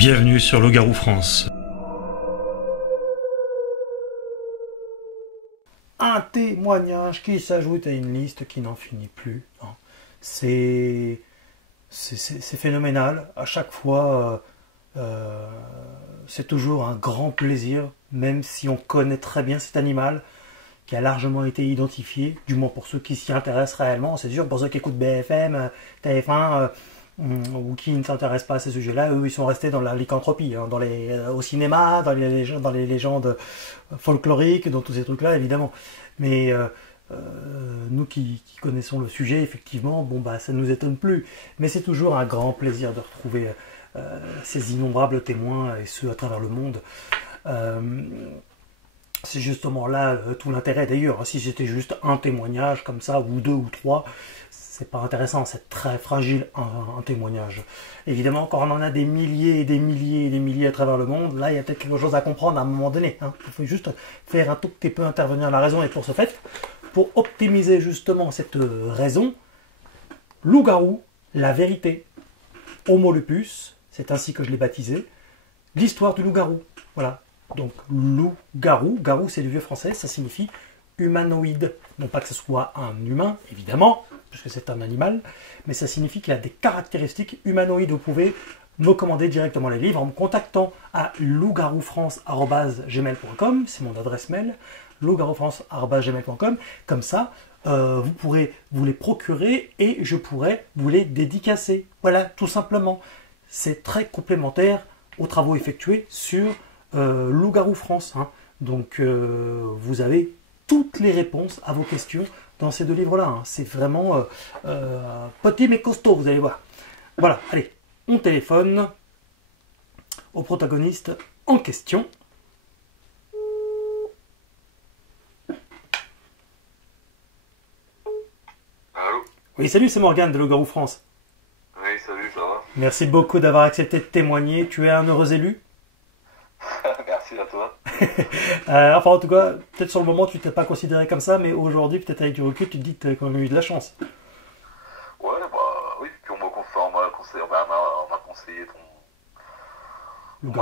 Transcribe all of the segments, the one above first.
Bienvenue sur Loup-Garou France. Un témoignage qui s'ajoute à une liste qui n'en finit plus. C'est phénoménal. À chaque fois, c'est toujours un grand plaisir, même si on connaît très bien cet animal qui a largement été identifié, du moins pour ceux qui s'y intéressent réellement. C'est sûr, pour ceux qui écoutent BFM, TF1, ou qui ne s'intéressent pas à ces sujets-là, eux, ils sont restés dans la lycanthropie, au cinéma, dans les légendes folkloriques, dans tous ces trucs-là, évidemment. Mais nous qui connaissons le sujet, effectivement, ça ne nous étonne plus. Mais c'est toujours un grand plaisir de retrouver ces innombrables témoins, et ceux à travers le monde. C'est justement là tout l'intérêt. D'ailleurs, si c'était juste un témoignage comme ça, ou deux ou trois, c'est pas intéressant, c'est très fragile un témoignage. Évidemment, quand on en a des milliers et des milliers et des milliers à travers le monde, là il y a peut-être quelque chose à comprendre à un moment donné. Il faut juste faire un tout petit peu intervenir la raison, et pour ce fait, pour optimiser justement cette raison, Loup-Garou, la vérité, Homo lupus, c'est ainsi que je l'ai baptisé, l'histoire du loup-garou. Voilà. Donc loup-garou, garou c'est du vieux français, ça signifie humanoïde. Non pas que ce soit un humain, évidemment, puisque c'est un animal, mais ça signifie qu'il a des caractéristiques humanoïdes. Vous pouvez me commander directement les livres en me contactant à loup-garoufrance@gmail.com, c'est mon adresse mail, loup-garoufrance@gmail.com. Comme ça, vous pourrez vous les procurer et je pourrai vous les dédicacer. Voilà, tout simplement. C'est très complémentaire aux travaux effectués sur Loup-Garou France. Donc, vous avez toutes les réponses à vos questions dans ces deux livres-là. C'est vraiment petit mais costaud, vous allez voir. Voilà, allez, on téléphone au protagoniste en question. Allô? Oui, salut, c'est Morgane de Loup-Garou France. Oui, salut, ça va? Merci beaucoup d'avoir accepté de témoigner. Tu es un heureux élu. Merci à toi. Enfin, en tout cas, peut-être sur le moment, tu t'es pas considéré comme ça, mais aujourd'hui, peut-être avec du recul, tu te dis que tu as quand même eu de la chance. Ouais, bah oui, puis on m'a conseillé, on m'a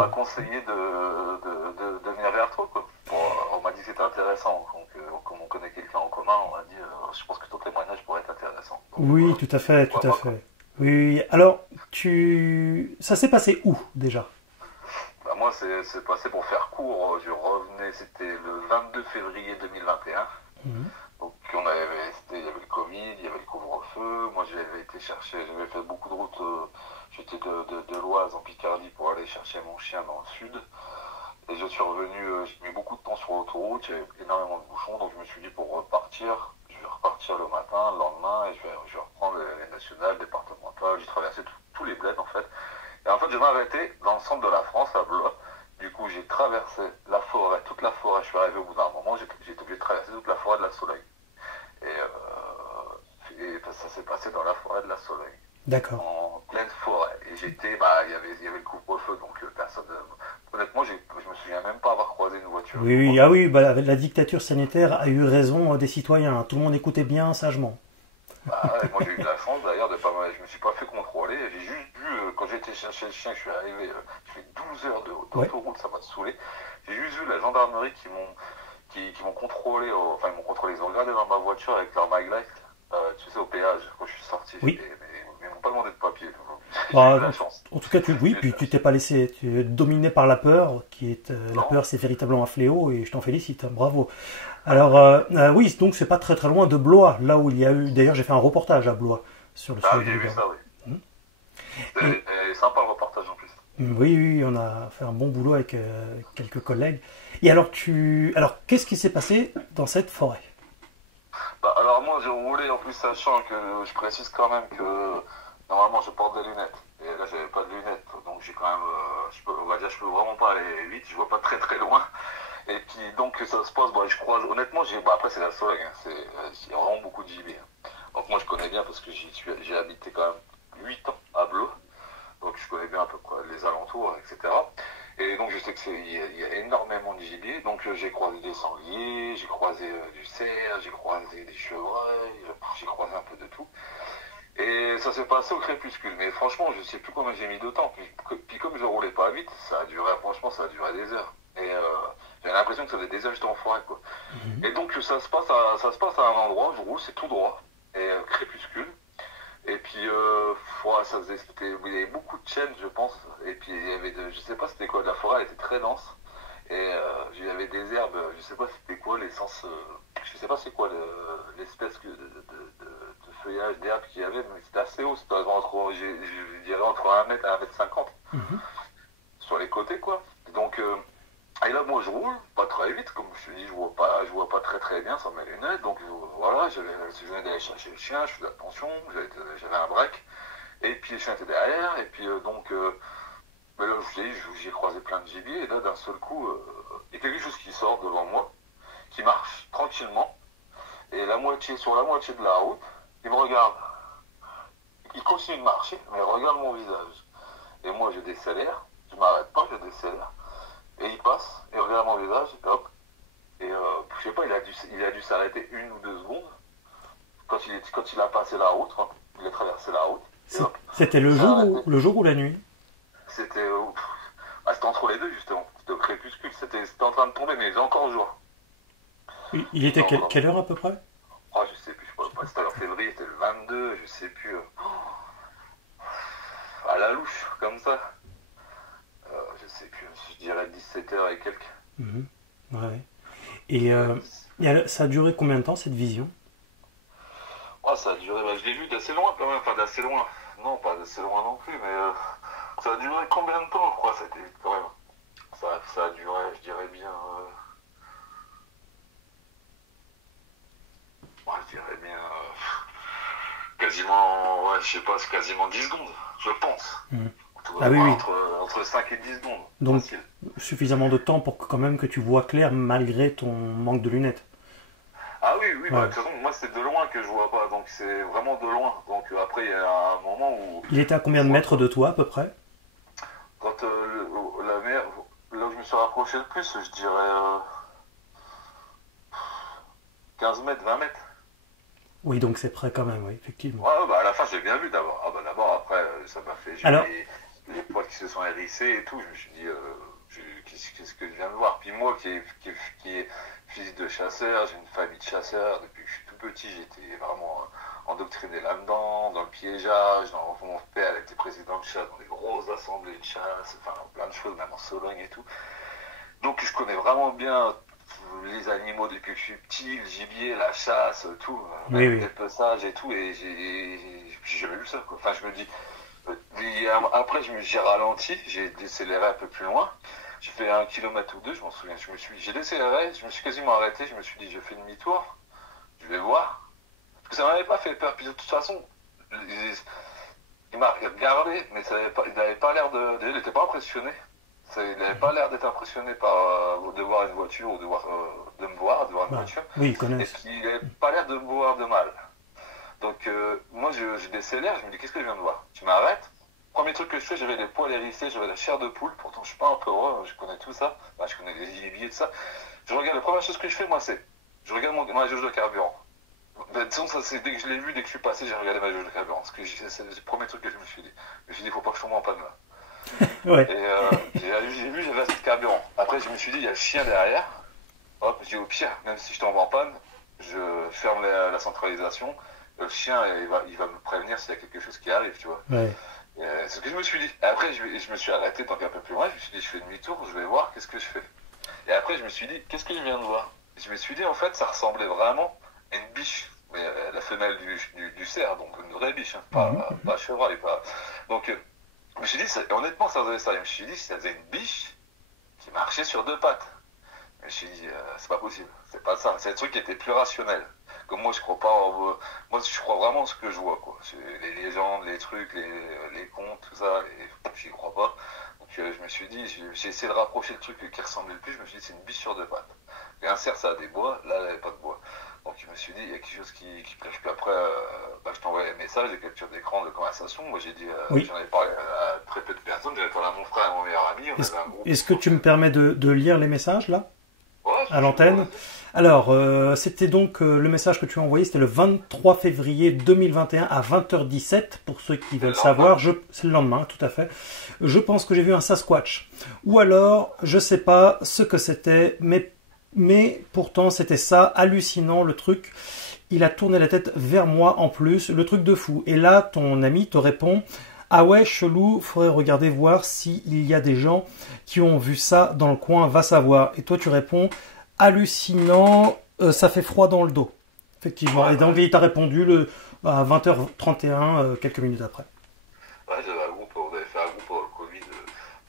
conseillé de venir vers toi, quoi. On m'a dit que c'était intéressant, donc comme on connaît quelqu'un en commun, on m'a dit, je pense que ton témoignage pourrait être intéressant. Donc, Oui, tout à fait, tout à fait. Oui, alors, ça s'est passé où, déjà? Bah moi, c'est passé pour faire court, je revenais, c'était le 22 février 2021. Donc il y avait le Covid, il y avait le couvre-feu. Moi j'avais fait beaucoup de routes. J'étais de l'Oise en Picardie pour aller chercher mon chien dans le sud. Et je suis revenu, j'ai mis beaucoup de temps sur l'autoroute, il y avait énormément de bouchons, donc je me suis dit pour repartir, je vais repartir le matin, le lendemain, et je vais reprendre les nationales, départementales. J'ai traversé tous les bleds en fait. Et en fait je m'arrêtais dans le centre de la France, à Blois. Du coup j'ai traversé la forêt, toute la forêt. Je suis arrivé au bout d'un moment, j'ai été obligé de traverser toute la forêt de la Soleil. Et ça s'est passé dans la forêt de la Soleil. D'accord. En pleine forêt. Et il y avait le couvre-feu, donc personne. Honnêtement, je me souviens même pas avoir croisé une voiture. Oui, la dictature sanitaire a eu raison des citoyens. Tout le monde écoutait bien, sagement. Bah, moi j'ai eu de la chance d'ailleurs de pas mal. Je me suis pas fait contrôler. J'ai juste vu, quand j'étais chercher le chien, je suis arrivé, je fais 12 heures d'autoroute, ça m'a saoulé. J'ai juste vu la gendarmerie qui m'ont contrôlé, ils m'ont contrôlé, ils ont regardé dans ma voiture avec leur maglight, tu sais, au péage, quand je suis sorti. Oui. Mais ils m'ont pas demandé de papier. J'ai eu de la chance. En tout cas, puis tu t'es pas laissé dominer par la peur, la peur c'est véritablement un fléau, et je t'en félicite, bravo. Alors, oui, donc c'est pas très très loin de Blois, là où il y a eu, d'ailleurs j'ai fait un reportage à Blois, sur le sujet j'ai du vu Loup-Garou. ça, oui. Et sympa le reportage en plus. Oui, on a fait un bon boulot avec quelques collègues. Et alors, qu'est-ce qui s'est passé dans cette forêt? Bah, alors moi j'ai roulé en plus sachant que je précise quand même que normalement je porte des lunettes. Et là j'avais pas de lunettes, donc j'ai quand même, je peux vraiment pas aller vite, je vois pas très très loin. Et puis donc ça se passe, je croise, honnêtement après c'est la Sologne, il y a vraiment beaucoup de gibier. Donc moi je connais bien parce que j'ai habité quand même 8 ans à Blois. Donc je connais bien à peu près les alentours, etc. Et donc je sais qu'il y a énormément de gibier. Donc j'ai croisé des sangliers, j'ai croisé du cerf, j'ai croisé des chevreuils, j'ai croisé un peu de tout. Et ça s'est passé au crépuscule. Mais franchement, je sais plus combien j'ai mis de temps. Puis comme je roulais pas vite, ça a duré, franchement, ça a duré des heures. Et j'avais l'impression que ça faisait des heures que j'étais en forêt, quoi. Et donc ça se passe à un endroit, je roule, c'est tout droit. Et crépuscule. Et puis, ça faisait, il y avait beaucoup de chênes, je pense. Et puis, il y avait je sais pas c'était quoi, la forêt, elle était très dense. Et il y avait des herbes, je sais pas c'était quoi l'essence, je sais pas c'est quoi l'espèce de feuillage d'herbe qu'il y avait, mais c'était assez haut, c'était entre, je dirais entre 1 mètre et 1 mètre 50 sur les côtés, quoi. Donc, et là, moi, je roule, pas très vite, comme je te dis, je vois pas très très bien sans mes lunettes, donc voilà, je venais d'aller chercher le chien, je faisais attention, j'avais un break, et puis le chien était derrière, et puis mais là, j'ai croisé plein de gibier, et là, d'un seul coup, il y a quelque chose qui sort devant moi, qui marche tranquillement, et sur la moitié de la route, il me regarde, il continue de marcher, mais il regarde mon visage, et moi, je décélère, je m'arrête pas, je décélère. Et il passe, il regarde mon visage, et hop. Et je sais pas, il a dû s'arrêter 1 ou 2 secondes. Quand il a passé la route, il a traversé la route. C'était le jour ou la nuit? C'était entre les deux, justement. C'était au crépuscule. C'était en train de tomber, mais il faisait encore jour. Il était quelle heure à peu près? Oh, je sais plus, je sais pas. C'était en février, c'était le 22, je sais plus. À la louche, comme ça. Je sais plus, je dirais 17h et quelques. Ouais. Et ça a duré combien de temps cette vision? Oh, ça a duré, je l'ai vu d'assez loin quand même, enfin d'assez loin. Non, pas d'assez loin non plus, mais ça a duré combien de temps? Je crois que ça a été vite quand même. Ça a duré, je dirais bien. Je dirais bien. Quasiment, ouais, je sais pas, c'est quasiment 10 secondes, je pense. Ah oui. Entre 5 et 10 secondes. Donc, facile. Suffisamment de temps pour quand même que tu vois clair malgré ton manque de lunettes. Ah oui, de toute façon, moi c'est de loin que je vois pas, donc c'est vraiment de loin. Donc après, il y a un moment où... Il était à combien de mètres de toi à peu près? Quand la mer, là où je me suis rapproché le plus, je dirais 15 mètres, 20 mètres. Oui, donc c'est près quand même, oui, effectivement. Ouais, à la fin j'ai bien vu d'abord. D'abord, après, ça m'a fait... Alors... les poils qui se sont hérissés et tout, je me suis dit, qu'est-ce que je viens de voir? Puis moi qui est fils de chasseur, j'ai une famille de chasseurs, depuis que je suis tout petit, j'étais vraiment endoctriné là-dedans, dans le piégeage, mon père était président de chasse, dans des grosses assemblées de chasse, enfin plein de choses, même en Sologne et tout. Donc je connais vraiment bien les animaux depuis que je suis petit, le gibier, la chasse, tout, le peçage et tout, et j'ai jamais vu ça, quoi. Enfin, je me dis... Après, j'ai ralenti, j'ai décéléré un peu plus loin. J'ai fait 1 kilomètre ou 2, je m'en souviens. J'ai décéléré, je me suis quasiment arrêté. Je me suis dit, je fais demi-tour, je vais voir. Parce que ça m'avait pas fait peur. Puis de toute façon, il m'a regardé, mais il n'avait pas l'air il n'était pas impressionné. Il n'avait pas l'air d'être impressionné de voir une voiture ou de me voir une voiture. Oui, il connaît. Et il n'avait pas l'air de me voir de mal. Donc moi je décélère, je me dis qu'est-ce que je viens de voir? Je m'arrête, premier truc que je fais, j'avais les poils hérissés, j'avais la chair de poule, pourtant je suis pas un peu heureux, je connais tout ça, je connais les gibiers, tout ça. Je regarde, la première chose que je fais moi c'est, je regarde ma jauge de carburant. Disons, ça c'est dès que je l'ai vu, dès que je suis passé, j'ai regardé ma jauge de carburant, parce que c'est le premier truc que je me suis dit. Je me suis dit, faut pas que je tombe en panne là. Ouais. Et j'ai vu, j'avais assez de carburant. Après je me suis dit, il y a le chien derrière, hop, je dis au pire, même si je tombe en panne, je ferme la centralisation. Le chien, il va me prévenir s'il y a quelque chose qui arrive, tu vois. Ouais. C'est ce que je me suis dit. Et après, je me suis arrêté donc un peu plus loin. Je me suis dit, je fais demi-tour, je vais voir qu'est-ce que je fais. Et après, je me suis dit, qu'est-ce que je viens de voir? Je me suis dit, en fait, ça ressemblait vraiment à une biche. Mais la femelle du cerf, donc une vraie biche, hein, pas chevreuil. Donc, je me suis dit, honnêtement, ça faisait ça. Je me suis dit, ça faisait une biche qui marchait sur 2 pattes. Je me suis dit, c'est pas possible. C'est pas ça. C'est un truc qui était plus rationnel. Comme moi, je crois pas moi, je crois vraiment en ce que je vois, quoi. Les légendes, les trucs, les contes, tout ça, j'y crois pas. Donc, je me suis dit, j'ai essayé de rapprocher le truc qui ressemblait le plus. Je me suis dit, c'est une biche sur 2 pattes. Et un cerf, ça a des bois. Là, il n'y avait pas de bois. Donc, je me suis dit, il y a quelque chose qui cloche. Puis après, je t'envoie les messages, des captures d'écran de conversation. Moi, j'ai dit, j'en avais parlé à très peu de personnes. J'avais parlé à mon frère et à mon meilleur ami. Est-ce que tu me permets de lire les messages, là, à l'antenne? Alors, c'était donc le message que tu as envoyé, c'était le 23 février 2021 à 20h17, pour ceux qui veulent savoir. C'est le lendemain, tout à fait. Je pense que j'ai vu un Sasquatch. Ou alors, je sais pas ce que c'était, mais pourtant c'était ça, hallucinant le truc. Il a tourné la tête vers moi en plus, le truc de fou. Et là, ton ami te répond... Ah ouais, chelou, faudrait regarder voir s'il y a des gens qui ont vu ça dans le coin, va savoir. Et toi tu réponds, hallucinant, ça fait froid dans le dos. Effectivement. Ouais, et donc il t'a répondu à 20h31, quelques minutes après. Ouais, j'avais un groupe, on avait fait un groupe pour le Covid,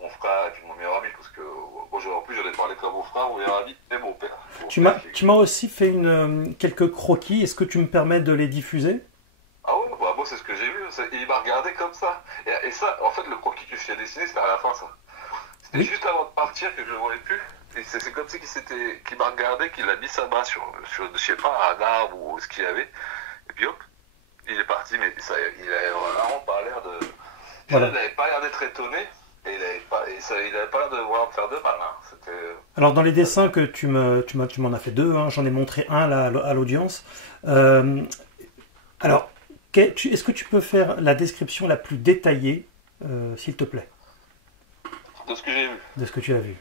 mon frère et puis mon meilleur ami, parce que bon, en plus j'en ai parlé comme mon frère, mon meilleur ami et mon père. Tu m'as aussi fait quelques croquis, est-ce que tu me permets de les diffuser? Ah ouais, bah, moi c'est ce que j'ai vu, il m'a regardé comme ça. Et ça, en fait, le croquis que je t'ai dessiné, c'était à la fin, ça. C'était juste avant de partir que je le voyais plus. Et c'est comme si qu'il m'a regardé, qu'il a mis sa main sur, je sais pas, un arbre ou ce qu'il y avait. Et puis hop, il est parti, mais ça, il avait vraiment pas l'air de... Voilà. Il n'avait pas l'air d'être étonné. Et il n'avait pas l'air de vouloir me faire de mal. Hein. Alors dans les dessins que tu m'en as fait deux, hein, j'en ai montré un là, à l'audience. Alors... Est-ce que tu peux faire la description la plus détaillée, s'il te plaît? De ce que j'ai vu. De ce que tu as vu.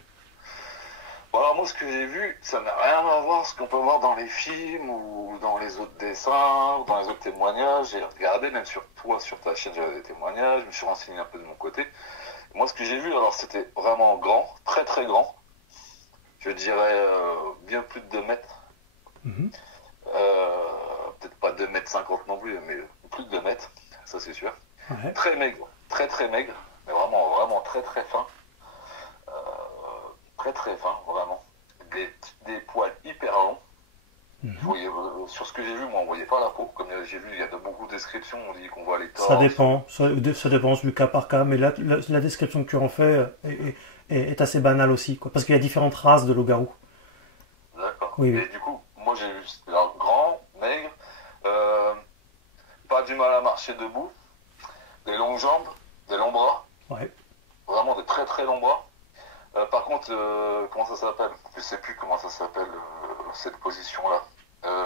Bon, alors moi, ce que j'ai vu, ça n'a rien à voir ce qu'on peut voir dans les films ou dans les autres dessins ou dans les autres témoignages. J'ai regardé, même sur toi, sur ta chaîne, j'avais des témoignages, je me suis renseigné un peu de mon côté. Moi, ce que j'ai vu, alors c'était vraiment grand, très très grand. Je dirais bien plus de 2 mètres. Mm-hmm. Peut-être pas 2,50 m non plus, mais plus de 2 mètres, ça c'est sûr. Ouais. Très maigre, très maigre, mais vraiment très fin. Très fin, vraiment. Des poils hyper longs. Mm-hmm. Sur ce que j'ai vu, moi on voyait pas la peau. Comme j'ai vu, il y a beaucoup de descriptions, on dit qu'on voit les torses. Ça dépend du cas par cas, mais la description que tu en fais est assez banale aussi, quoi, parce qu'il y a différentes races de loup-garou. D'accord. Oui. Et du coup, moi j'ai vu grand, maigre, pas du mal à marcher debout, des longues jambes, des longs bras, ouais. Vraiment de très longs bras. Par contre, comment ça s'appelle? Je sais plus comment ça s'appelle cette position-là.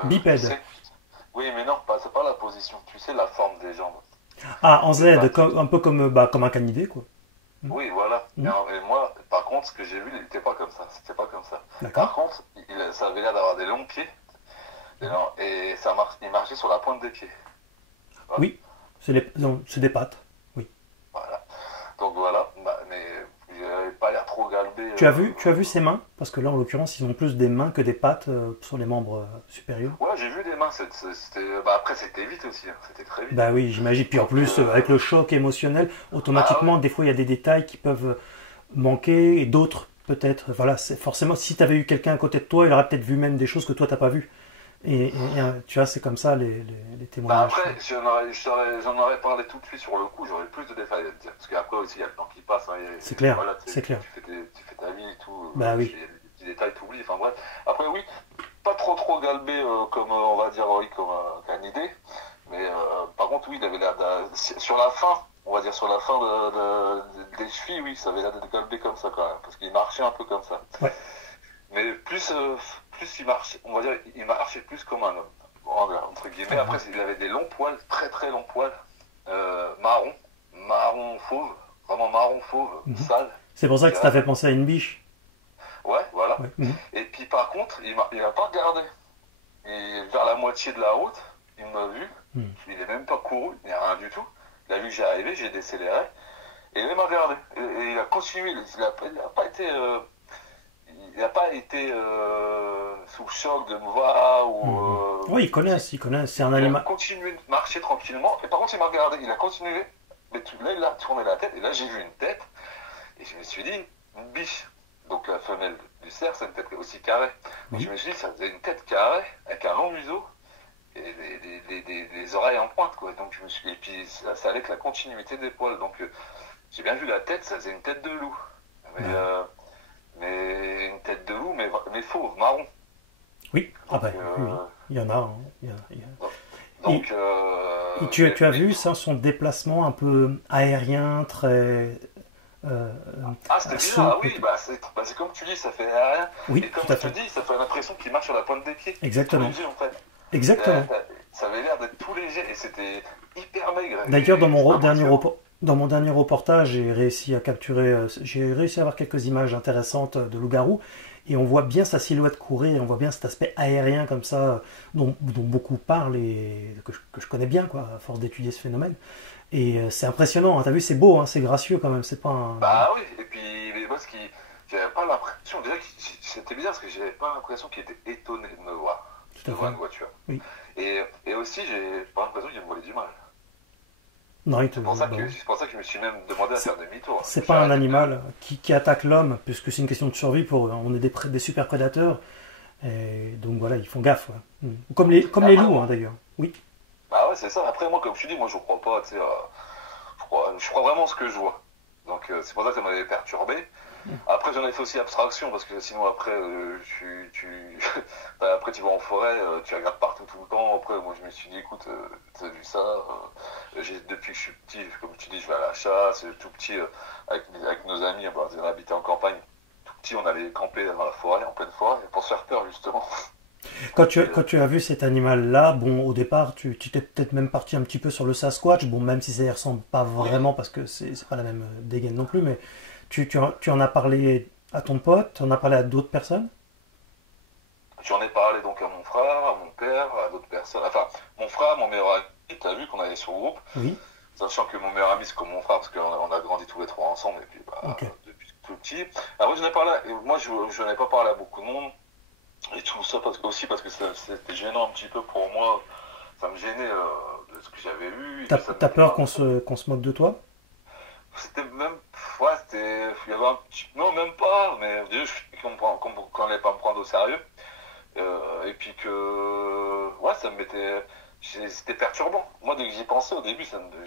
Bipède. Oui, mais non, c'est pas la position. Tu sais la forme des jambes. Ah, en Z, un peu comme un canidé, quoi. Oui, voilà. Et moi, par contre, ce que j'ai vu, il n'était pas comme ça. C'était pas comme ça. D'accord. Par contre, ça avait l'air d'avoir des longs pieds. Et il marchait sur la pointe des pieds. Voilà. Oui, c'est des pattes. Oui. Voilà. Donc voilà, mais il n'avait pas l'air trop galbé. Tu as vu ses mains? Parce que là, en l'occurrence, ils ont plus des mains que des pattes sur les membres supérieurs. Ouais, j'ai vu des mains. Après, c'était vite aussi. Hein. C'était très vite. Bah oui, j'imagine. Puis en plus, avec le choc émotionnel, automatiquement, des fois, il y a des détails qui peuvent manquer et d'autres, peut-être. Voilà, c'est forcément, si tu avais eu quelqu'un à côté de toi, il aurait peut-être vu même des choses que toi, tu n'as pas vues. Et tu vois, c'est comme ça les témoignages. Après, j'en aurais parlé tout de suite sur le coup, j'aurais plus de détails à te dire. Parce qu'après aussi, il y a le temps qui passe. Hein, c'est clair, voilà, c'est clair. Tu fais ta vie et tout. Bah oui. Il y a des petits détails, tu oublies. Enfin bref. Après, oui, pas trop galbé comme, on va dire, oui, comme qu'un idée. Mais par contre, oui, il avait l'air sur la fin, on va dire sur la fin des chevilles, oui, ça avait l'air d'être galbé comme ça quand même. Parce qu'il marchait un peu comme ça. Ouais. Mais plus il marchait, on va dire, il marchait plus comme un homme, entre guillemets. Après, il avait des longs poils, très longs poils, marron fauve, vraiment marron fauve, sale. C'est pour ça que ça t'a fait penser à une biche. Ouais, voilà. Ouais. Et puis par contre, il m'a pas regardé. Et vers la moitié de la route, il m'a vu, il n'est même pas couru, il n'y a rien du tout. Il a vu que j'ai arrivé, j'ai décéléré, et il m'a regardé. Et il a continué, il n'a pas été... il n'a pas été sous le choc de me voir ou... Oui, il connaît, c'est un animal. Il a continué de marcher tranquillement, et par contre il m'a regardé, il a continué, mais là il a tourné la tête, et là j'ai vu une tête, et je me suis dit, une biche, donc la femelle du cerf, c'est une tête aussi carrée. Je me suis dit, ça faisait une tête carrée, avec un long museau, et des oreilles en pointe, quoi. Donc je me suis... Et puis ça allait avec la continuité des poils, donc j'ai bien vu la tête, ça faisait une tête de loup. Mais une tête de loup, mais fauve, marron. Oui, donc, oui. Il y en a. Hein. Donc, et tu as vu ça, son déplacement un peu aérien, très Ah, c'était à bizarre, ah ceux... oui, c'est comme tu dis, ça fait rien. Oui, Et comme tout à je te fait. dis, ça fait l'impression qu'il marche sur la pointe des pieds. C'est tout Exactement. léger en fait. Exactement. Ça avait l'air d'être tout léger et c'était hyper maigre. D'ailleurs, Et c'était impressionnant. dans mon dernier reportage, j'ai réussi à avoir quelques images intéressantes de loup-garou, et on voit bien sa silhouette courir, et on voit bien cet aspect aérien comme ça, dont beaucoup parlent et que je connais bien, quoi, à force d'étudier ce phénomène. Et c'est impressionnant, hein, t'as vu, c'est beau, hein, c'est gracieux quand même, c'est pas un... Bah oui, et puis moi, j'avais pas l'impression, déjà que c'était bizarre parce que j'avais pas l'impression qu'il était étonné de me voir Tout à devant fait. une voiture. Oui. Et aussi, j'ai pas l'impression qu'il me volait du mal. Non, C'est pour ça que je me suis même demandé à c'est faire demi-tour. c'est J'ai pas un arrêté de... animal qui attaque l'homme, puisque c'est une question de survie pour eux. On est des super prédateurs, et donc voilà, ils font gaffe. Ouais. Comme les Après, loups, hein, moi, d'ailleurs. Oui, bah ouais, c'est ça. Après, moi, comme je te dis, moi, je crois pas, tu sais, je crois vraiment ce que je vois. Donc, c'est pour ça que ça m'avait perturbé. Après, j'en ai fait aussi abstraction, parce que sinon, après, après, tu vas en forêt, tu regardes partout tout le temps. Après, moi, je me suis dit, écoute, t'as vu ça depuis que je suis petit, comme tu dis, je vais à la chasse, tout petit, avec nos amis, bah, on habitait en campagne. Tout petit, on allait camper dans la forêt, en pleine forêt, pour se faire peur, justement. Donc, quand tu as vu cet animal-là, bon, au départ, tu t'es peut-être même parti un petit peu sur le Sasquatch, bon, même si ça y ressemble pas oui. vraiment, parce que c'est pas la même dégaine non plus, mais tu en as parlé à ton pote, tu en as parlé à d'autres personnes? J'en ai parlé donc à mon frère, à mon père, à d'autres personnes. Enfin, mon frère, mon meilleur ami, t'as vu qu'on allait sur le groupe. Oui, Sachant que mon meilleur ami, c'est comme mon frère, parce qu'on a grandi tous les trois ensemble, et puis bah, ok. depuis tout petit. Après, j'en ai parlé, et moi, je n'en ai pas parlé à beaucoup de monde, et tout ça aussi parce que c'était gênant un petit peu pour moi. Ça me gênait de ce que j'avais vu, et puis ça me T'as mettait peur mal. qu'on se moque de toi? C'était même, ouais, il y avait un petit, non, même pas, mais déjà, qu'on allait pas me prendre au sérieux. Et puis que, ouais, ça me mettait, c'était perturbant. Moi, dès que j'y pensais au début,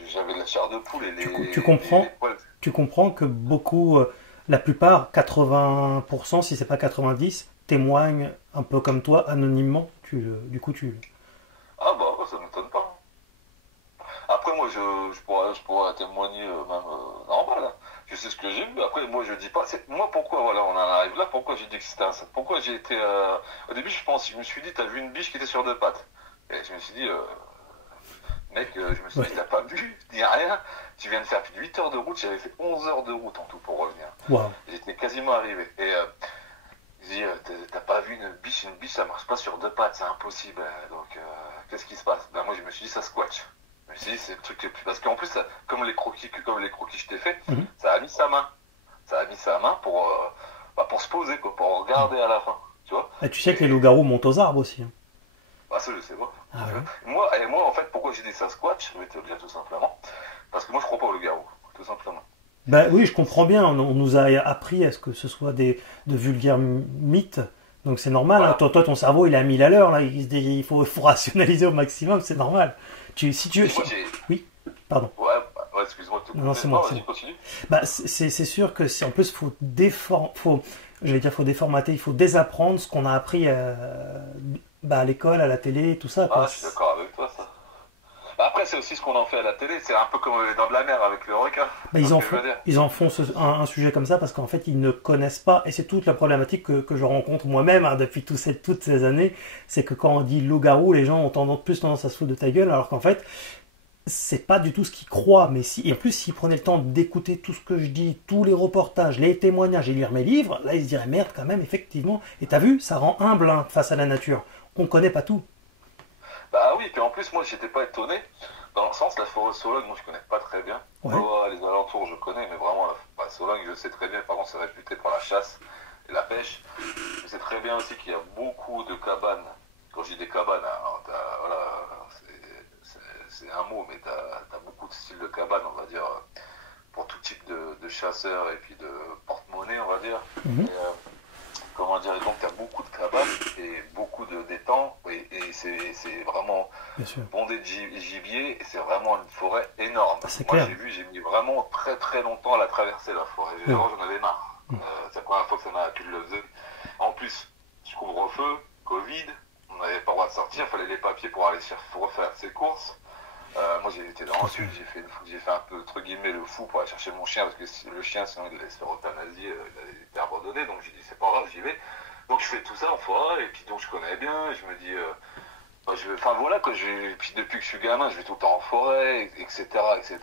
j'avais de la chair de poule et Tu les comprends, poils. tu comprends que beaucoup, la plupart, 80%, si c'est pas 90, témoignent un peu comme toi, anonymement. Du coup, tu... Ah bah, ouais, ça m'étonne pas. Après, moi, je pourrais témoigner même normal, hein. Je sais ce que j'ai vu. Après, moi, je dis pas. Moi, pourquoi, voilà, on en arrive là. Pourquoi j'ai dit que c'était un. Pourquoi j'ai été. Au début, je me suis dit, t'as vu une biche qui était sur deux pattes. Et je me suis dit, mec, je me suis Ouais. dit, t'as pas bu, ni rien. Tu viens de faire plus de 8 heures de route. J'avais fait 11 heures de route en tout pour revenir. Waouh. J'étais quasiment arrivé. Et je dis, t'as pas vu une biche, ça marche pas sur deux pattes, c'est impossible. Donc, qu'est-ce qui se passe? Ben, moi, je me suis dit, ça squash. Je me suis dit, c'est le truc le plus. Parce qu'en plus, comme les croquis que je t'ai fait, Mhm. ça a mis sa main. Ça a mis sa main pour se poser, quoi, pour regarder à la fin. Tu vois? Et tu sais que les Et, loups-garous montent aux arbres aussi, hein. bah, ça, je sais pas. Ah ouais. Moi, en fait, pourquoi j'ai dit ça squash? Je vais te le dire tout simplement. Parce que moi, je crois pas au loup-garou. Tout simplement. Ben oui, je comprends bien. On nous a appris à ce que ce soit de vulgaires mythes. Donc c'est normal, hein. Voilà. Ton cerveau, il est à 1000 à l'heure, là. Faut rationaliser au maximum, c'est normal. Si tu... Et moi, j'ai. Oui, pardon. Ouais, ouais, excuse-moi de te Non, couper. c'est moi, Non, c'est vas-y, moi. continue. Bah, c'est sûr que en plus faut déformater, il faut désapprendre ce qu'on a appris bah, à l'école, à la télé, tout ça, quoi. Ah, je suis d'accord avec toi, ça. Bah, après, c'est aussi ce qu'on en fait à la télé. C'est un peu comme les dents de la mer avec le requin. Bah, Tu vois ce que je veux dire? ils en font un sujet comme ça parce qu'en fait ils ne connaissent pas, et c'est toute la problématique que je rencontre moi-même, hein, depuis toutes ces années, c'est que quand on dit loup-garou, les gens ont plus tendance à se foutre de ta gueule, alors qu'en fait c'est pas du tout ce qu'ils croient. Mais si, et en plus, s'ils prenaient le temps d'écouter tout ce que je dis, tous les reportages, les témoignages et lire mes livres, là, ils se diraient merde, quand même, effectivement. Et t'as vu, ça rend humble, hein, face à la nature. On connaît pas tout. Bah oui, puis en plus, moi, j'étais pas étonné. Dans le sens, la forêt de Sologne, moi, je connais pas très bien. Ouais. Oh, les alentours, je connais, mais vraiment, la forêt de Sologne, je sais très bien. Par contre, c'est réputé pour la chasse et la pêche. Je sais très bien aussi qu'il y a beaucoup de cabanes. Quand je dis des cabanes, alors, voilà, c'est un mot, mais t'as beaucoup de styles de cabanes, on va dire, pour tout type de chasseurs et puis de porte-monnaie, on va dire. Mhm. Et, comment dire, et donc tu as beaucoup de cabanes et beaucoup d'étangs, et c'est vraiment Bien sûr. bondé de gibier, et c'est vraiment une forêt énorme. Ah, c'est Moi, clair. j'ai mis vraiment très très longtemps à la traverser, la forêt. Oui. J'en avais marre. C'est la première fois que je le faisais. En plus, couvre-feu, Covid, on n'avait pas le droit de sortir, il fallait les papiers pour aller refaire ses courses. Moi, j'ai été dans le sud, j'ai fait un peu, entre guillemets, le fou pour aller chercher mon chien, parce que le chien, sinon il allait se faire euthanasier, il allait été abandonné, donc j'ai dit, c'est pas grave, j'y vais. Donc je fais tout ça en forêt, et puis donc je connais bien, et je me dis, enfin voilà, puis depuis que je suis gamin, je vais tout le temps en forêt, etc., etc.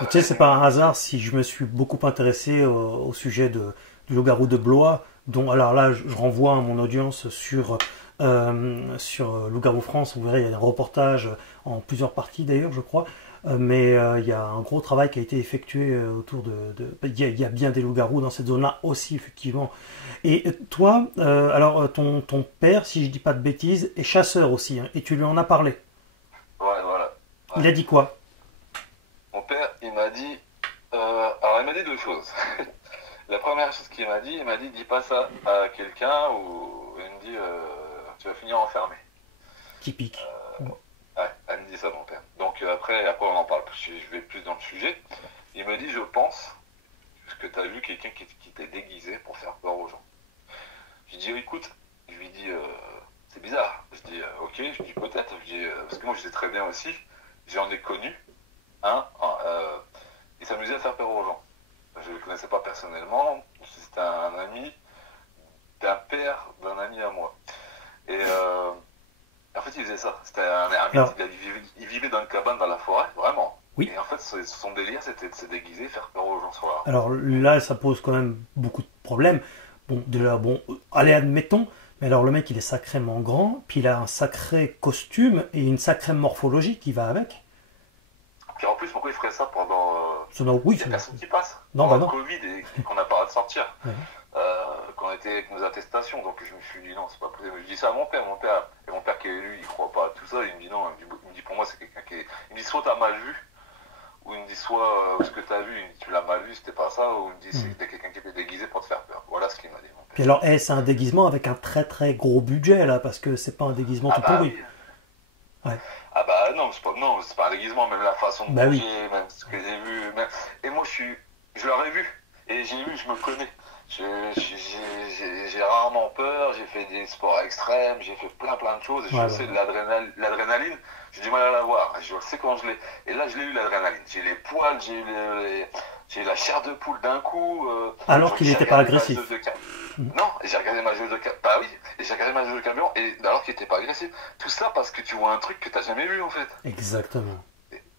Tu sais, c'est pas un hasard si je me suis beaucoup intéressé au sujet du loup-garou de Blois, dont, alors là, je renvoie à mon audience sur Loup-garou France. Vous verrez, il y a un reportage en plusieurs parties d'ailleurs, je crois. Mais il y a un gros travail qui a été effectué autour il y a bien des loups-garous dans cette zone-là aussi, effectivement. Et toi, alors ton père, si je dis pas de bêtises, est chasseur aussi, hein, et tu lui en as parlé. Ouais, voilà. Ouais. Il a dit quoi? Mon père, il m'a dit... alors, il m'a dit deux choses. La première chose qu'il m'a dit, il m'a dit, dis pas ça à quelqu'un, ou il me dit, tu vas finir enfermé. Typique. Ouais, elle me dit ça, mon père. Donc après on en parle, je vais plus dans le sujet. Il me dit, je pense que tu as vu quelqu'un qui t'est déguisé pour faire peur aux gens. Je dis, écoute, je lui dis, c'est bizarre. Je dis, ok, je dis peut-être. Je dis, parce que moi je sais très bien aussi, j'en ai connu un, il s'amusait à faire peur aux gens. Je ne le connaissais pas personnellement, c'était un ami d'un père d'un ami à moi. Et en fait, il faisait ça. C'était un ermite, il vivait dans une cabane dans la forêt, vraiment. Oui. Et en fait, son délire, c'était de se déguiser, faire peur aux gens sur la route. Alors là, ça pose quand même beaucoup de problèmes. Bon, déjà, allez, admettons, mais alors le mec, il est sacrément grand, puis il a un sacré costume et une sacrée morphologie qui va avec. Puis en plus, pourquoi il ferait ça pendant... oui, il y a personne qui passe. Non, pendant non. le Covid et qu'on n'a pas le droit de sortir. Ouais. Qu'on était avec nos attestations, donc je me suis dit non, c'est pas possible. Je dis ça à mon père, et mon père qui est élu, il croit pas à tout ça, il me dit non, il me dit pour moi c'est quelqu'un qui est... Il me dit soit t'as mal vu, ou il me dit soit ce que t'as vu, il me dit, tu l'as mal vu, c'était pas ça, ou il me dit c'était quelqu'un qui était déguisé pour te faire peur. Voilà ce qu'il m'a dit, mon père. Puis alors, c'est un déguisement avec un très très gros budget là, parce que c'est pas un déguisement tout pourri. Oui. Ouais. Ah bah non, c'est pas un déguisement, même la façon de bouger, oui. même ce que j'ai vu. Et moi je l'aurais vu, et j'ai vu, je me connais. J'ai rarement peur, j'ai fait des sports extrêmes, j'ai fait plein de choses, et je sais de l'adrénaline, j'ai du mal à l'avoir, je sais quand je l'ai. Et là je l'ai eu l'adrénaline, j'ai les poils, j'ai la chair de poule d'un coup. Alors qu'il n'était pas agressif. Non, j'ai regardé ma jauge de carburant, bah oui, et j'ai regardé ma jauge de carburant, et alors qu'il n'était pas agressif. Tout ça parce que tu vois un truc que tu n'as jamais vu en fait. Exactement.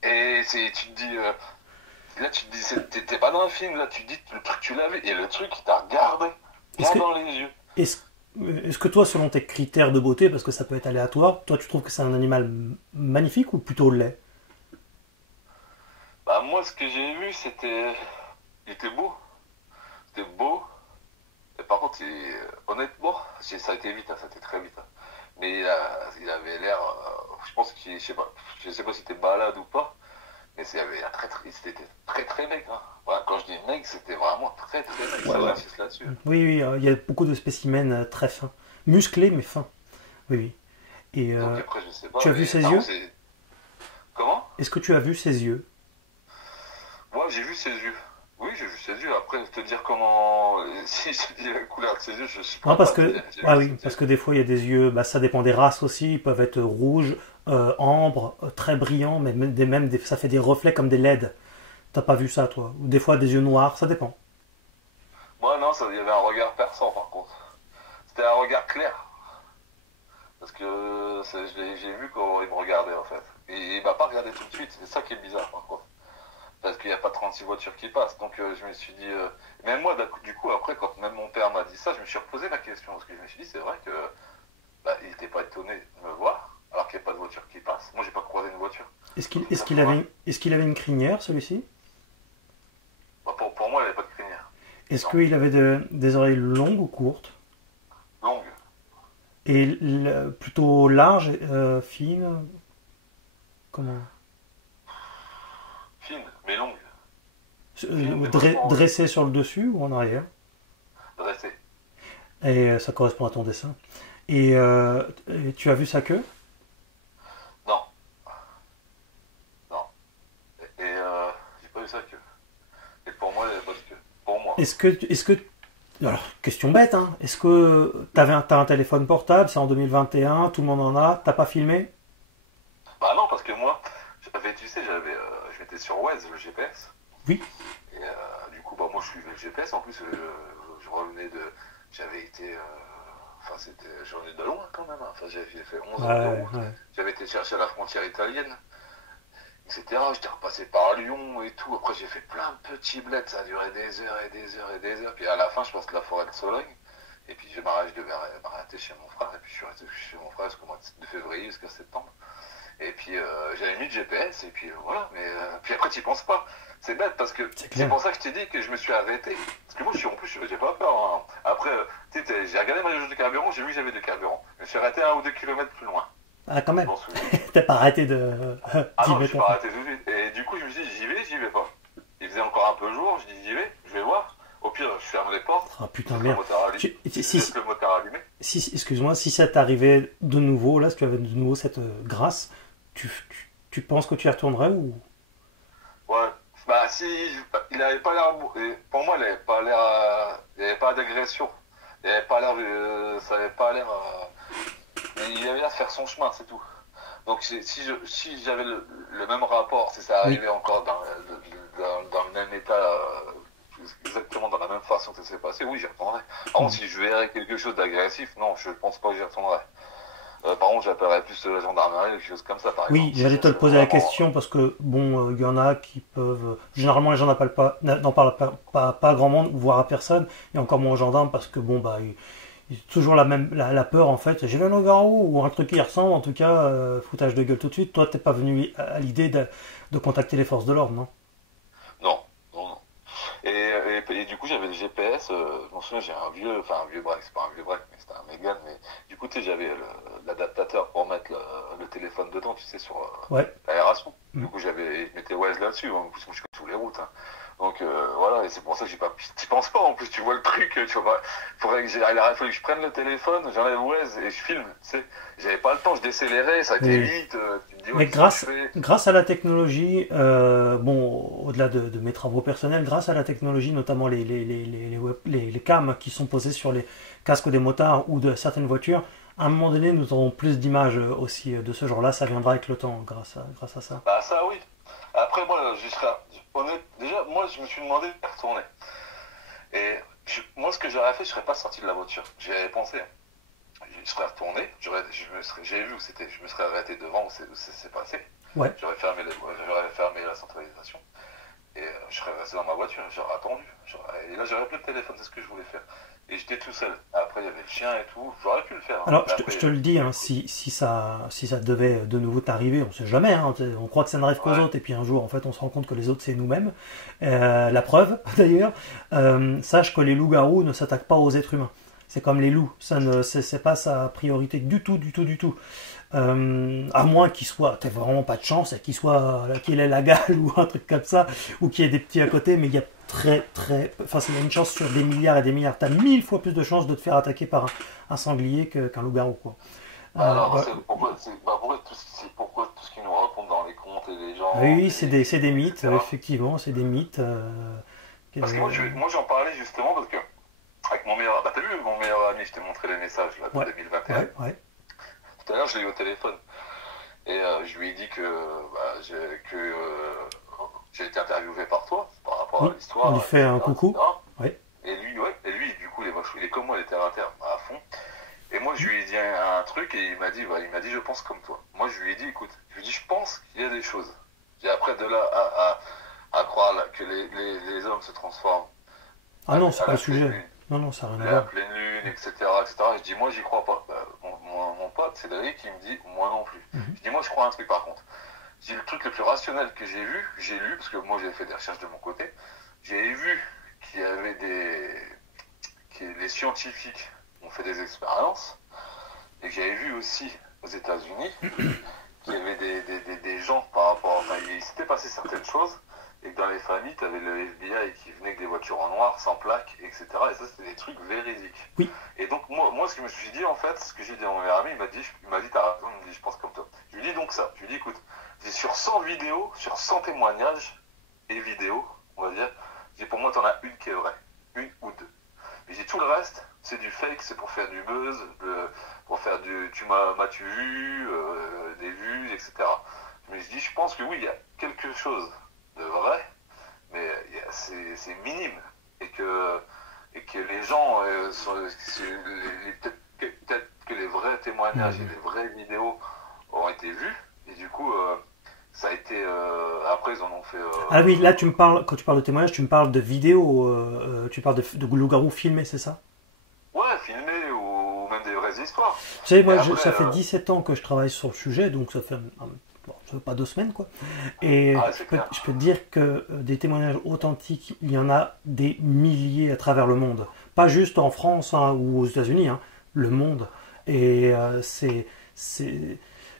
Et tu te dis... Là, tu te dis, t'es pas dans un film, là, tu te dis, le truc, tu l'as vu, et le truc, il t'a regardé, dans les yeux. Est-ce que toi, selon tes critères de beauté, parce que ça peut être aléatoire, toi, tu trouves que c'est un animal magnifique ou plutôt laid? Bah, moi, ce que j'ai vu, il était beau. C'était beau. Et par contre, honnêtement, ça a été vite, ça a été très vite. Mais il avait l'air, je pense qu'il, je sais pas si c'était balade ou pas. Mais c'était très très maigre. Hein. Voilà, quand je dis maigre, c'était vraiment très très maigre. Ouais. J'insiste là-dessus. Oui, il y a beaucoup de spécimens très fins. Musclés, mais fins. Oui. Et donc après, je sais pas. tu as vu ses yeux? Comment? Est-ce que tu as vu ses yeux? Moi, j'ai vu ses yeux. Oui, j'ai vu ses yeux. Après, te dire comment... Si je te dis la couleur de ses yeux, je sais pas. Non, parce que des fois, il y a des yeux... ça dépend des races aussi. Ils peuvent être rouges, ambre, très brillants, mais ça fait des reflets comme des LED. T'as pas vu ça, toi? Ou des fois, des yeux noirs, ça dépend. Moi, non, il y avait un regard perçant, par contre. C'était un regard clair. Parce que j'ai vu quand il me regardait, en fait. Et il m'a pas regardé tout de suite. C'est ça qui est bizarre, par contre. Parce qu'il n'y a pas 36 voitures qui passent. Donc je me suis dit... Même moi, du coup, après, quand même mon père m'a dit ça, je me suis reposé la question. Parce que je me suis dit, c'est vrai que... il n'était pas étonné de me voir, alors qu'il n'y a pas de voiture qui passe. Moi, j'ai pas croisé une voiture. Est-ce qu'il avait une crinière, celui-ci? Pour moi, il n'avait pas de crinière. Est-ce qu'il avait des oreilles longues ou courtes? Longues. Et plutôt larges, fines? Comment? Fines, mais longues. Dressées sur le dessus ou en arrière? Dressées. Et ça correspond à ton dessin. Et tu as vu sa queue? Non. Et j'ai pas vu sa queue. Et pour moi, il n'y avait pas de queue. Pour moi. Est-ce que alors, question bête, hein. Est-ce que t'as un téléphone portable? C'est en 2021, tout le monde en a. T'as pas filmé? Bah non, parce que moi, tu sais, je m'étais sur Waze, le GPS. Oui. Et du coup, bah, moi, je suivais le GPS. En plus, je revenais de... J'avais été... Enfin, je revenais de loin, quand même. Hein. Enfin, j'avais fait 11 heures de route. Ouais. J'avais été chercher à la frontière italienne, etc. J'étais repassé par Lyon et tout. Après, j'ai fait plein de petits bleds. Ça a duré des heures et des heures et des heures. Puis à la fin, je passe la forêt de Sologne. Et puis, je devais m'arrêter chez mon frère. Et puis, je suis resté chez mon frère jusqu'au mois de février, jusqu'à septembre. Et puis, j'avais mis le GPS. Et puis, voilà. Mais puis après, tu n'y penses pas. C'est bête parce que c'est pour ça que je t'ai dit que je me suis arrêté. Parce que moi, en plus, j'ai pas peur. Hein. Après, j'ai regardé ma jauge de carburant. J'ai vu que j'avais du carburant. Je me suis arrêté 1 ou 2 kilomètres plus loin. Ah, quand même. T'as pas arrêté de... Ah non, je suis pas arrêté tout de suite. Et du coup, je me suis dit, j'y vais pas. Il faisait encore un peu jour, je dis, j'y vais, je vais voir. Au pire, je ferme les portes. Ah putain, merde. Le moteur allumé. Excuse-moi, si ça t'arrivait de nouveau, là, si tu avais de nouveau cette grâce, tu penses que tu y retournerais ou... Ouais. Bah, si, il avait pas l'air... Pour moi, il avait pas l'air... Il avait pas d'agression. Il avait pas l'air... Ça avait pas l'air... Il avait l'air de faire son chemin, c'est tout. Donc si j'avais le même rapport, si ça arrivait encore dans le même état, exactement dans la même façon que ça s'est passé, oui, j'y retournerais. Par contre, si je verrais quelque chose d'agressif, non, je pense pas que j'y retournerais. Par contre, j'appellerais plus la gendarmerie, quelque chose comme ça, par exemple. Oui, j'allais te le poser la question parce que, bon, il y en a qui peuvent... Généralement, les gens n'en parlent pas à grand monde, voire à personne, et encore moins aux gendarmes parce que, bon, bah... toujours la peur en fait, j'ai vu un loup-garou ou un truc qui y ressemble, en tout cas, foutage de gueule tout de suite. Toi, t'es pas venu à l'idée de contacter les forces de l'ordre, non? Non. Et du coup, j'avais le GPS, je m'en souviens, j'ai un vieux break, c'est pas un vieux break, mais c'était un Mégane, mais du coup, tu sais, j'avais l'adaptateur pour mettre le téléphone dedans, tu sais, sur l'aération. Du coup, je mettais Waze là-dessus, en plus, moi, je connais toutes les routes, hein. Donc voilà, et c'est pour ça que t'y penses pas en plus, tu vois le truc, tu vois, il aurait fallu que je prenne le téléphone, j'enlève Waze et je filme, tu sais, j'avais pas le temps, je décélérais, ça a été vite, tu me dis, mais grâce à la technologie, bon, au-delà de mes travaux personnels, grâce à la technologie, notamment les cams qui sont posés sur les casques des motards ou de certaines voitures, à un moment donné, nous aurons plus d'images aussi de ce genre-là, ça viendra avec le temps grâce à ça. Bah ça oui. Après moi, déjà, moi je me suis demandé de retourner. Et moi ce que j'aurais fait, je serais pas sorti de la voiture. J'y avais pensé. Je serais retourné, j'ai vu où c'était, je me serais arrêté devant où ça s'est passé. Ouais. J'aurais fermé la centralisation. Et je serais resté dans ma voiture, j'aurais attendu. Et là j'aurais plus le téléphone, c'est ce que je voulais faire. Et j'étais tout seul. Après il y avait le chien et tout, j'aurais pu le faire. Alors je te le dis, hein, si ça devait de nouveau t'arriver, on sait jamais, hein, on croit que ça n'arrive qu'aux autres, et puis un jour en fait on se rend compte que les autres c'est nous-mêmes. La preuve d'ailleurs, sache que les loups-garous ne s'attaquent pas aux êtres humains. C'est comme les loups, c'est pas sa priorité du tout. À moins qu'il soit, t'as vraiment pas de chance, et qu'il ait la gale ou un truc comme ça, ou qu'il y ait des petits à côté, mais il y a il y a une chance sur des milliards et des milliards. T'as 1000 fois plus de chances de te faire attaquer par un sanglier qu'un loup-garou, quoi. Alors, pourquoi tout ce qu'ils nous racontent dans les contes et les gens... Oui, c'est des mythes, effectivement, c'est des mythes. Parce que moi j'en parlais justement parce que avec mon meilleur... Bah t'as vu mon meilleur ami, je t'ai montré les messages là, de 2021. Ouais. Tout à l'heure je l'ai eu au téléphone. Et je lui ai dit que j'ai été interviewé par toi par rapport à l'histoire. On lui fait un coucou. Ouais. Et lui, du coup, il est comme moi, il est terre à terre, à fond. Et moi, je lui ai dit un truc et il m'a dit, je pense comme toi. Moi, je lui ai dit, écoute, je pense qu'il y a des choses. Et après, de là à croire que les hommes se transforment. Ah non, c'est pas le sujet. Non, ça n'a rien à voir. La pleine lune, etc. Je dis, moi, j'y crois pas. Mon pote, Cédric, il me dit, moi non plus. Je dis, moi, je crois un truc par contre. Je dis, le truc le plus rationnel que j'ai lu, parce que moi, j'ai fait des recherches de mon côté, j'ai vu qu'il y avait les scientifiques ont fait des expériences, et que j'avais vu aussi aux États-Unis qu'il y avait des gens par rapport, enfin, il s'était passé certaines choses, et que dans les familles, tu avais le FBI qui venait avec des voitures en noir, sans plaque, etc. Et ça, c'était des trucs véridiques. Oui. Et donc, moi, ce que je me suis dit, en fait, ce que j'ai dit à mon meilleur ami, il m'a dit, t'as raison, il me dit, je pense comme toi. Je lui dis donc ça. Je lui dis, écoute, sur 100 vidéos, sur 100 témoignages et vidéos, on va dire, pour moi, t'en as une qui est vraie. Une ou deux. Mais tout le reste, c'est du fake, c'est pour faire du buzz, pour faire du tu m'as-tu vu, des vues, etc. Mais je pense que oui, il y a quelque chose de vrai, mais c'est minime. Et que les gens, peut-être que les vrais témoignages et les vraies vidéos ont été vus, et du coup, ça a été. Après, ils en ont fait. Ah oui, là, quand tu parles de témoignage, tu me parles de vidéos, tu parles de loup-garou filmé, c'est ça? Ouais, filmés ou même des vraies histoires. Tu sais, moi, Après, ça fait 17 ans que je travaille sur le sujet, donc ça fait bon, ça fait pas 2 semaines, quoi. Et je peux te dire que des témoignages authentiques, il y en a des milliers à travers le monde. Pas juste en France hein, ou aux États-Unis, hein, le monde. Et c'est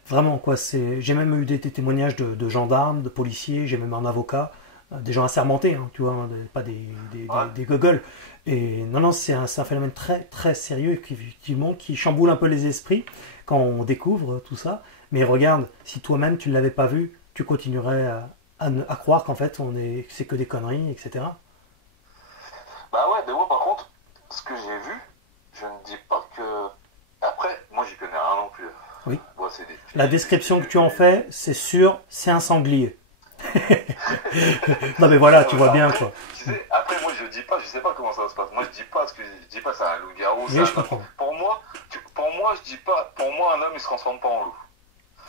vraiment, quoi. J'ai même eu des témoignages de gendarmes, de policiers, j'ai même un avocat, des gens assermentés, hein, tu vois, hein, pas des gogoles. Et non, c'est un phénomène très, très sérieux, effectivement, qui chamboule un peu les esprits quand on découvre tout ça. Mais regarde, si toi-même tu ne l'avais pas vu, tu continuerais à croire qu'en fait c'est que des conneries, etc. Bah ouais, mais moi par contre, ce que j'ai vu, je ne dis pas que. Après, moi j'y connais rien non plus. Oui. Moi, La description que tu en fais, c'est sûr, c'est un sanglier. Non mais voilà, tu vois bien quoi. Après moi je dis pas, je sais pas comment ça se passe. Moi je dis pas je dis pas c'est un loup-garou. Oui, je comprends. Pour moi je dis pas. Pour moi un homme il se transforme pas en loup.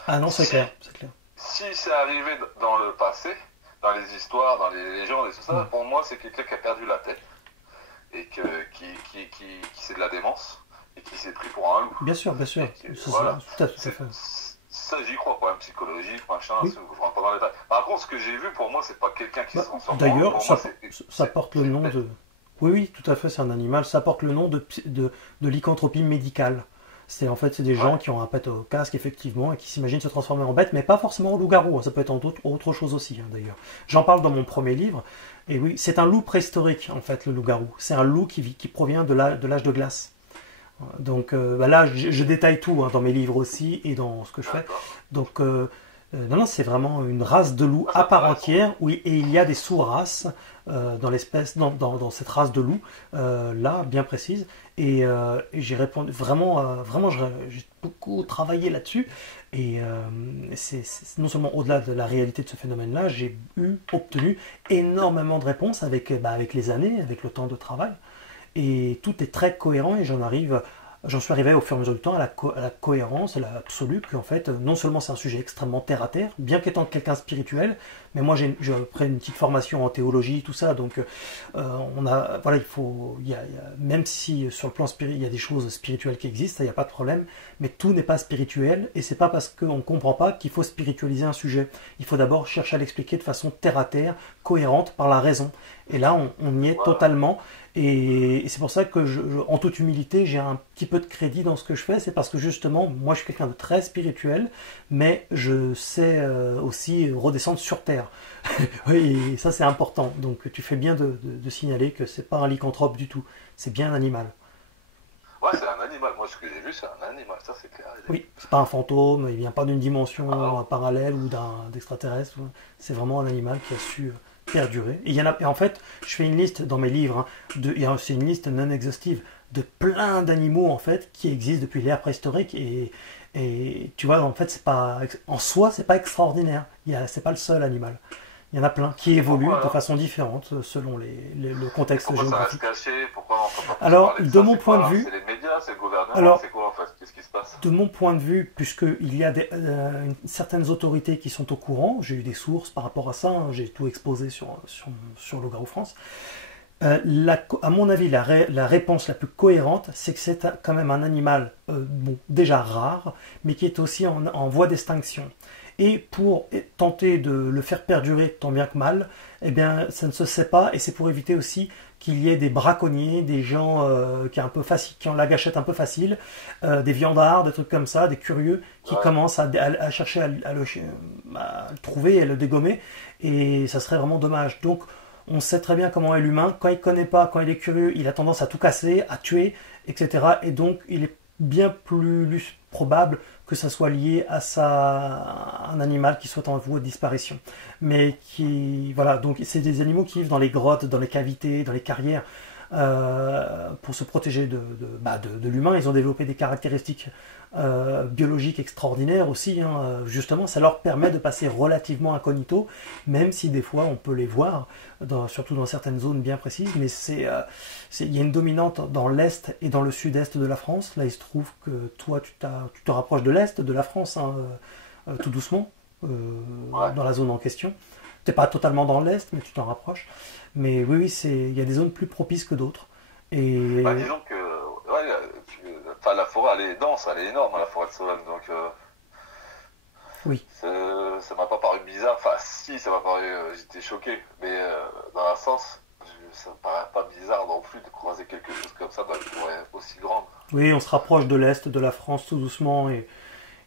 Ah non, c'est clair, c'est clair. Si c'est arrivé dans le passé, dans les histoires, dans les légendes et tout ça, pour moi c'est quelqu'un qui a perdu la tête et qui c'est de la démence et qui s'est pris pour un loup. Bien sûr, bien sûr. Voilà. Tout à fait. Ça j'y crois, problème psychologique, machin, Oui. je rentre pas dans les détails. Par contre, ce que j'ai vu, pour moi, c'est pas quelqu'un qui se transforme. D'ailleurs, ça porte le nom de... Oui, tout à fait, c'est un animal. Ça porte le nom de lycanthropie médicale. En fait, c'est des gens qui ont un pet au casque, effectivement, et qui s'imaginent se transformer en bête, mais pas forcément en loup-garou. Ça peut être autre chose aussi, hein, d'ailleurs. J'en parle dans mon premier livre. Et oui, c'est un loup préhistorique, en fait, le loup-garou. C'est un loup qui provient de l'âge de glace. Donc là, je détaille tout hein, dans mes livres aussi et dans ce que je fais. Donc non, c'est vraiment une race de loup à part entière. Oui, et il y a des sous-races dans cette race de loup là, bien précise. Et j'ai répondu vraiment, j'ai beaucoup travaillé là-dessus. Et c'est non seulement au-delà de la réalité de ce phénomène-là, j'ai obtenu énormément de réponses avec les années, avec le temps de travail. Et tout est très cohérent et j'en suis arrivé au fur et à mesure du temps à la cohérence, à l'absolu, qu'en fait, non seulement c'est un sujet extrêmement terre à terre, bien qu'étant quelqu'un spirituel, mais moi j'ai après une petite formation en théologie, tout ça, donc voilà, même si sur le plan spirituel, il y a des choses spirituelles qui existent, il n'y a pas de problème, mais tout n'est pas spirituel, et c'est pas parce qu'on ne comprend pas qu'il faut spiritualiser un sujet. Il faut d'abord chercher à l'expliquer de façon terre à terre, cohérente, par la raison. Et là, on y est totalement. Et c'est pour ça que, en toute humilité, j'ai un petit peu de crédit dans ce que je fais. C'est parce que justement, moi, je suis quelqu'un de très spirituel, mais je sais aussi redescendre sur terre. Oui, et ça, c'est important. Donc, tu fais bien de signaler que c'est pas un lycanthrope du tout. C'est bien un animal. Ouais, c'est un animal. Moi, ce que j'ai vu, c'est un animal. Ça, c'est clair. Oui, c'est pas un fantôme. Il vient pas d'une dimension parallèle ou d'extraterrestre. C'est vraiment un animal qui a su perdurer. Et en fait, je fais une liste dans mes livres, hein, c'est une liste non exhaustive de plein d'animaux en fait qui existent depuis l'ère préhistorique et tu vois, en fait, en soi, c'est pas extraordinaire. C'est pas le seul animal. Il y en a plein qui évoluent de façon différente selon le contexte géographique. Pourquoi ça reste caché? Pourquoi on peut pas Alors, de mon point de vue... C'est les médias, c'est le gouvernement, c'est quoi en fait? Qu'est-ce qui se passe? De mon point de vue, puisqu'il y a certaines autorités qui sont au courant, j'ai eu des sources par rapport à ça, hein, j'ai tout exposé sur Loup-garou France, à mon avis, la réponse la plus cohérente, c'est que c'est quand même un animal déjà rare, mais qui est aussi en voie d'extinction. Et pour tenter de le faire perdurer tant bien que mal, eh bien, ça ne se sait pas, et c'est pour éviter aussi qu'il y ait des braconniers, des gens qui ont la gâchette un peu facile, des viandards, des trucs comme ça, des curieux qui commencent à chercher à le trouver et à le dégommer, et ça serait vraiment dommage. Donc, on sait très bien comment est l'humain. Quand il ne connaît pas, quand il est curieux, il a tendance à tout casser, à tuer, etc. Et donc, il est bien plus probable que ça soit lié à un animal qui soit en voie de disparition. Mais voilà, donc c'est des animaux qui vivent dans les grottes, dans les cavités, dans les carrières, pour se protéger de l'humain. Ils ont développé des caractéristiques biologiques extraordinaires aussi. Hein. Justement, ça leur permet de passer relativement incognito, même si des fois on peut les voir, surtout dans certaines zones bien précises. Mais il y a une dominante dans l'est et dans le sud-est de la France. Là, il se trouve que toi, tu te rapproches de l'est de la France, hein, tout doucement, dans la zone en question. Tu n'es pas totalement dans l'est, mais tu t'en rapproches. Mais oui, il y a des zones plus propices que d'autres. Et... Bah, disons que la forêt, elle est dense, elle est énorme, la forêt de Solane. Donc, oui. Ça m'a pas paru bizarre. Enfin, si, ça m'a paru... j'étais choqué. Mais dans un sens, ça me paraît pas bizarre non plus de croiser quelque chose comme ça dans une forêt aussi grande. Oui, on se rapproche de l'est de la France tout doucement.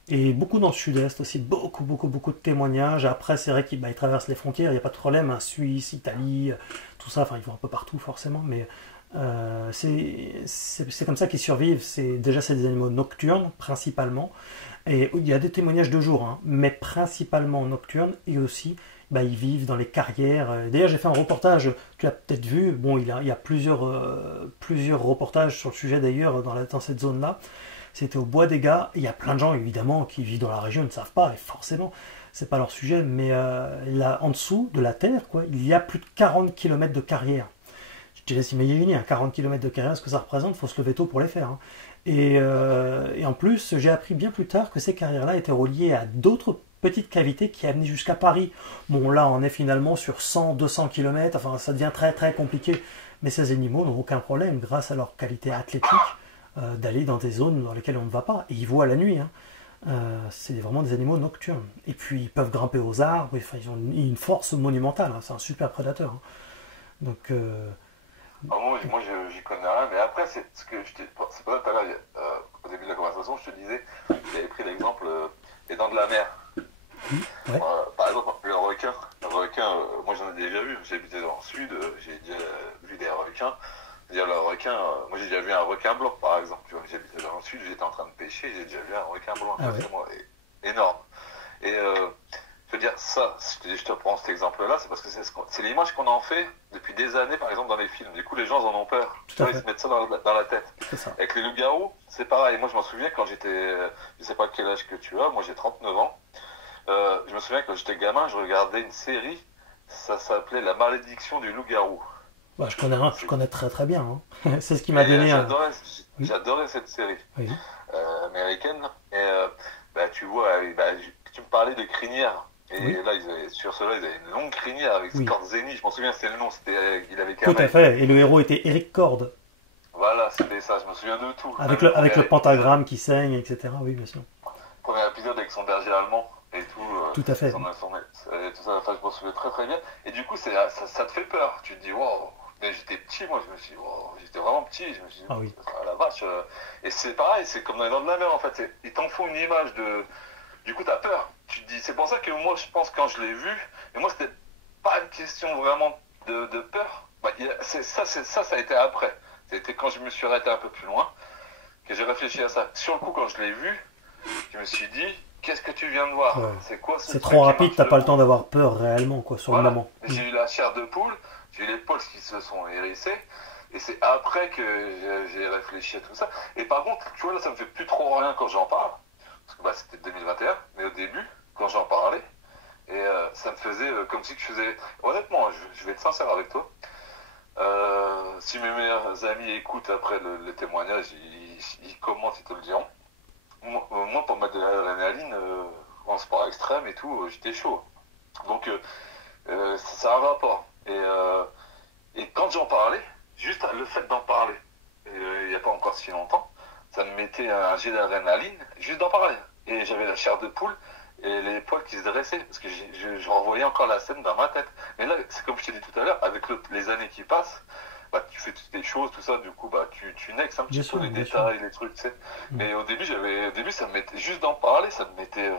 Et beaucoup dans le sud-est aussi, beaucoup de témoignages. Après, c'est vrai qu'ils traversent les frontières, il n'y a pas de problème, hein, Suisse, Italie, tout ça, enfin ils vont un peu partout forcément, mais c'est comme ça qu'ils survivent. Déjà, c'est des animaux nocturnes, principalement, et il y a des témoignages de jour, hein, mais principalement nocturnes, et aussi, ils vivent dans les carrières. D'ailleurs, j'ai fait un reportage, tu l'as peut-être vu, bon, il y a plusieurs reportages sur le sujet d'ailleurs, dans cette zone-là. C'était au Bois des Gars. Il y a plein de gens, évidemment, qui vivent dans la région, ne savent pas, et forcément, c'est pas leur sujet, mais là, en dessous de la terre, quoi, il y a plus de 40 km de carrière. Je te laisse imaginer, hein, 40 km de carrière, ce que ça représente, il faut se lever tôt pour les faire. Hein. Et en plus, j'ai appris bien plus tard que ces carrières-là étaient reliées à d'autres petites cavités qui amenaient jusqu'à Paris. Bon, là, on est finalement sur 100-200 km, enfin, ça devient très très compliqué, mais ces animaux n'ont aucun problème, grâce à leur qualité athlétique, d'aller dans des zones dans lesquelles on ne va pas. Et ils voient la nuit. Hein. C'est vraiment des animaux nocturnes. Et puis ils peuvent grimper aux arbres. Enfin, ils ont une force monumentale. Hein. C'est un super prédateur. Hein. Donc. Moi, j'y connais rien. Mais après, c'est ce que c'est pas ça tout à l'heure. Au début de la conversation, je te disais, j'avais pris l'exemple des dents de la mer. Ouais. Par exemple, le requin. Moi j'en ai déjà vu. J'habitais dans le sud. J'ai déjà vu des requins. C'est-à-dire le requin, moi j'ai déjà vu un requin blanc par exemple, tu vois, j'habitais dans le sud, j'étais en train de pêcher, j'ai déjà vu un requin blanc face à moi, énorme. Et je veux dire, ça, je te prends cet exemple-là, c'est parce que c'est l'image qu'on en fait depuis des années, par exemple dans les films. Du coup, les gens en ont peur, tu vois, ils se mettent ça dans la tête. Avec les loups-garous, c'est pareil. Moi je m'en souviens quand j'étais, je sais pas quel âge que tu as, moi j'ai 39 ans. Je me souviens quand j'étais gamin, je regardais une série, ça s'appelait La malédiction du loup-garou. Je connais très très bien. Hein. C'est ce qui m'a donné. J'adorais cette série américaine. Et tu vois, tu me parlais de crinière. Et là, sur cela, ils avaient une longue crinière avec Scott Zeni. Je m'en souviens, c'était le nom. Il avait Tout à fait. Et le héros était Eric Cord. Voilà, c'était ça. Je me souviens de tout. Avec le pentagramme qui saigne, etc. Oui, bien sûr. Premier épisode avec son berger allemand et tout. Tout à fait. Tout ça, enfin, je m'en souviens très très bien. Et du coup, ça te fait peur. Tu te dis, wow. Mais j'étais petit, moi, je me suis dit, wow, j'étais vraiment petit, je me suis dit, la vache. Et c'est pareil, c'est comme dans les dents de la mer, en fait. Ils t'en font une image de. Du coup, t'as peur. Tu te dis, c'est pour ça que moi, je pense, quand je l'ai vu, et moi, c'était pas une question vraiment de peur. Ça a été après. C'était quand je me suis arrêté un peu plus loin, que j'ai réfléchi à ça. Sur le coup, quand je l'ai vu, je me suis dit, qu'est-ce que tu viens de voir? C'est quoi ce C'est trop rapide, t'as pas le temps d'avoir peur réellement, quoi, sur le moment. J'ai eu la chair de poule. J'ai eu les poils qui se sont hérissés, et c'est après que j'ai réfléchi à tout ça. Et par contre, tu vois, là, ça me fait plus trop rien quand j'en parle, parce que c'était 2021, mais au début, quand j'en parlais, et ça me faisait comme si je faisais... Honnêtement, je vais être sincère avec toi, si mes meilleurs amis écoutent après le témoignage, ils commentent, ils te le diront. Moi pour mettre de l'adrénaline en sport extrême et tout, j'étais chaud. Donc, ça a un rapport. Et quand j'en parlais, juste le fait d'en parler, il n'y a pas encore si longtemps, ça me mettait un jet d'adrénaline, juste d'en parler. Et j'avais la chair de poule et les poils qui se dressaient, parce que je revoyais encore la scène dans ma tête. Mais là, c'est comme je t'ai dit tout à l'heure, avec les années qui passent, tu fais toutes les choses, tout ça, du coup, tu nexes un petit peu les détails, les trucs, tu sais. Mais au début, ça me mettait, juste d'en parler, ça me mettait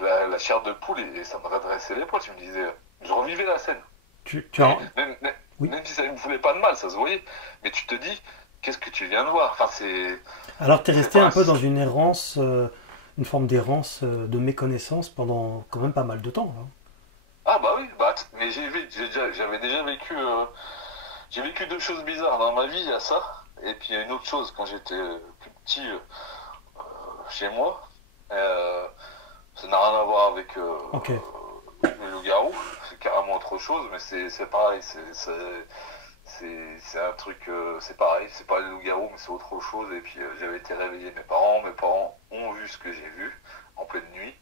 la chair de poule et ça me redressait les poils. Je me disais, je revivais la scène. Même si ça ne me voulait pas de mal, ça se voyait. Mais tu te dis, qu'est-ce que tu viens de voir? Enfin, Alors, tu es resté un peu dans une errance, une forme d'errance de méconnaissance pendant quand même pas mal de temps. Hein. Ah bah oui, mais j'avais déjà vécu... j'ai vécu deux choses bizarres dans ma vie, il y a ça. Et puis il y a une autre chose, quand j'étais plus petit, chez moi. Ça n'a rien à voir avec Ok. le loup-garou. C'est carrément autre chose, mais c'est pareil. C'est un truc, c'est pareil. C'est pas le loup-garou, mais c'est autre chose. Et puis j'avais été réveiller mes parents. Mes parents ont vu ce que j'ai vu en pleine nuit.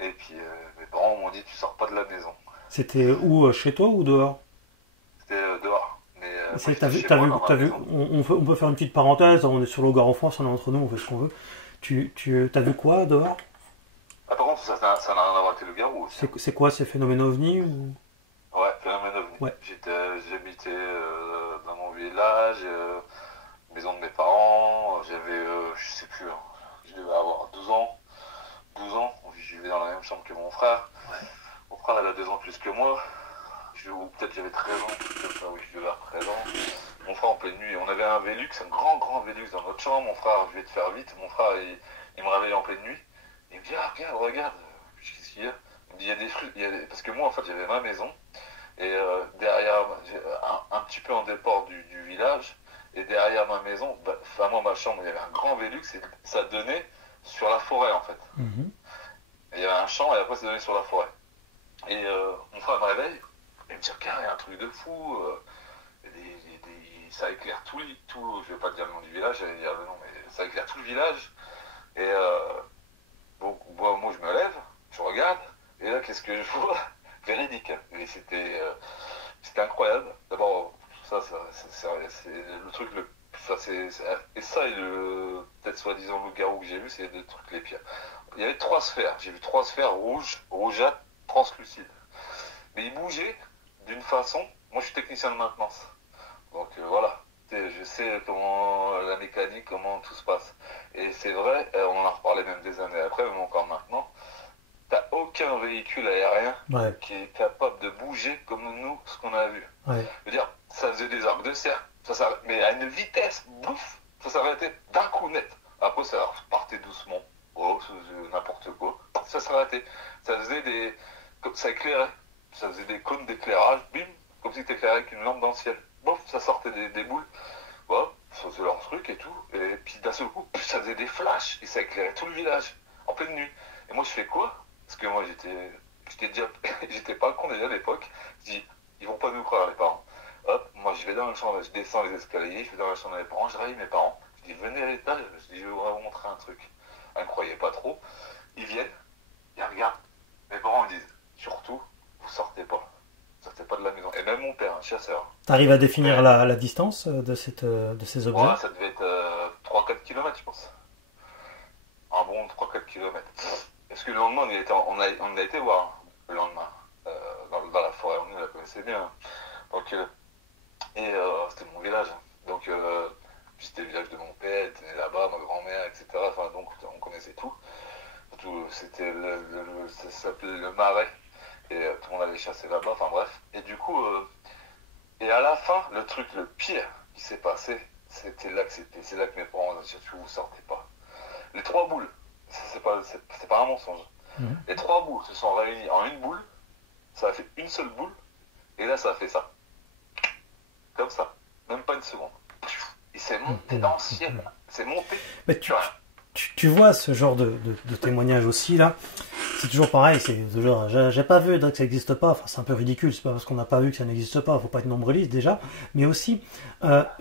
Et puis mes parents m'ont dit tu sors pas de la maison. C'était où, chez toi ou dehors? C'était dehors. Mais moi, T'as j'étais vu, chez t'as moi vu, dans ma t'as vu, maison. on peut faire une petite parenthèse, on est sur Logar en France, on est entre nous, on fait ce qu'on veut. T'as vu quoi dehors? Ah, par contre, ça n'a rien à voir avec le loup-garou aussi. C'est quoi ces phénomènes ovnis ou... Ouais, phénomène ovni. Ouais. J'habitais dans mon village, maison de mes parents. J'avais, je sais plus, hein, je devais avoir 12 ans. 12 ans, je vivais dans la même chambre que mon frère. Mon frère, il a 2 ans plus que moi. Ou peut-être j'avais 13 ans, comme ça, oui, je devais avoir 13 ans. Mon frère, en pleine nuit, on avait un Velux, un grand Velux dans notre chambre. Mon frère, je vais te faire vite. Mon frère, il me réveille en pleine nuit. Il me dit, ah, regarde. Qu'est-ce qu'il y a? Il me dit, il y a des fruits. Parce que moi, en fait, j'avais ma maison. Et derrière, un petit peu en déport du village, et derrière ma maison, enfin moi ma chambre, il y avait un grand Velux et ça donnait sur la forêt en fait. Mhm. Et il y avait un champ et après ça donnait sur la forêt. Et mon frère me réveille, et il me dit regarde, il y a un truc de fou, ça éclaire tout, je vais pas te dire le nom du village, j'allais dire le nom, mais ça éclaire tout le village. Et bon, moi je me lève, je regarde, et là qu'est-ce que je vois? Véridique. Et c'était incroyable. D'abord, c'est le truc et ça et le peut-être soi-disant loup-garou que j'ai vu, c'est les deux trucs les pires. Il y avait 3 sphères. J'ai vu 3 sphères rougeâtres, translucides. Mais ils bougeaient d'une façon. Moi, je suis technicien de maintenance. Donc voilà. Je sais comment la mécanique, comment tout se passe. Et c'est vrai, on en a reparlé même des années après, même encore maintenant. T'as aucun véhicule aérien Ouais. qui est capable de bouger comme nous, ce qu'on a vu. Ouais. Je veux dire, ça faisait des arcs de cercle, mais à une vitesse, bouf, ça s'arrêtait d'un coup net. Après, ça repartait doucement. Oh, c'est n'importe quoi. Ça s'arrêtait. Ça faisait ça éclairait. Ça faisait des cônes d'éclairage, bim, comme si t'éclairais avec une lampe dans le ciel. Bouf, ça sortait des boules. Bon, ça faisait leur truc et tout. Et puis d'un seul coup, ça faisait des flashs et ça éclairait tout le village en pleine nuit. Et moi, je fais quoi? Parce que moi, j'étais pas con déjà à l'époque. Je dis, ils vont pas nous croire, les parents. Hop, moi, je vais dans la chambre, je descends les escaliers, je vais dans la chambre des parents, je réveille mes parents. Je dis, venez à l'étage, je dis, je vais vous montrer un truc. Ils ne croyaient pas trop. Ils viennent, ils regardent. Mes parents me disent, surtout, vous sortez pas. Vous sortez pas de la maison. Et même mon père, un chasseur. T'arrives à définir la distance de ces objets? Ouais, ça devait être 3-4 km, je pense. Un bon 3-4 km. Parce que le lendemain, on a été voir, hein, le lendemain, dans la forêt, on la connaissait bien. Donc, c'était mon village. Donc, c'était le village de mon père, il était là-bas, ma grand-mère, etc. Enfin, donc, on connaissait tout. C'était ça s'appelait le Marais. Et tout le monde allait chasser là-bas, enfin bref. Et du coup, et à la fin, le truc le pire qui s'est passé, c'est là que mes parents ont dit, surtout vous sortez pas. Les 3 boules, c'est pas un mensonge. Mhm. Les 3 boules se sont réunies en une boule, ça a fait une seule boule, et là ça a fait ça. Comme ça, même pas une seconde. Il s'est monté dans le ciel, c'est monté. Mais tu vois ce genre de témoignage aussi là, c'est toujours pareil, c'est toujours, j'ai pas vu que ça n'existe pas, enfin c'est un peu ridicule, c'est pas parce qu'on n'a pas vu que ça n'existe pas, faut pas être nombriliste déjà, mais aussi,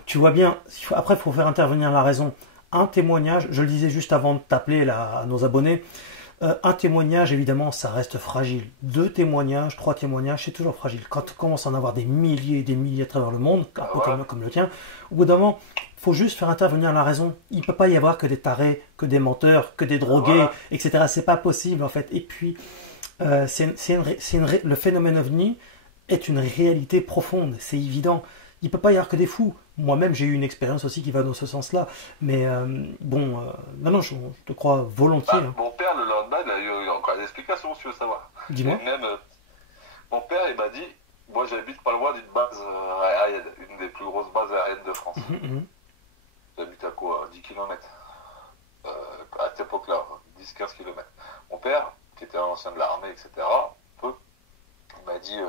tu vois bien, après il faut faire intervenir la raison. Un témoignage, je le disais juste avant de t'appeler à nos abonnés, un témoignage évidemment ça reste fragile, 2 témoignages, 3 témoignages c'est toujours fragile, quand tu commences à en avoir des milliers et des milliers à travers le monde, un peu comme le tien, au bout d'un moment, il faut juste faire intervenir la raison. Il ne peut pas y avoir que des tarés, que des menteurs, que des drogués, etc. C'est pas possible en fait. Et puis, le phénomène ovni est une réalité profonde, c'est évident. Il ne peut pas y avoir que des fous. Moi-même, j'ai eu une expérience aussi qui va dans ce sens-là. Mais non, je te crois volontiers. Hein. Mon père, le lendemain, il a eu encore des explications, si tu veux savoir. Dis-moi. Et même, mon père, il m'a dit, moi j'habite pas loin d'une base aérienne, une des plus grosses bases aériennes de France. J'habite à quoi? 10 km. À cette époque-là, 10-15 km. Mon père, qui était un ancien de l'armée, etc., il m'a dit,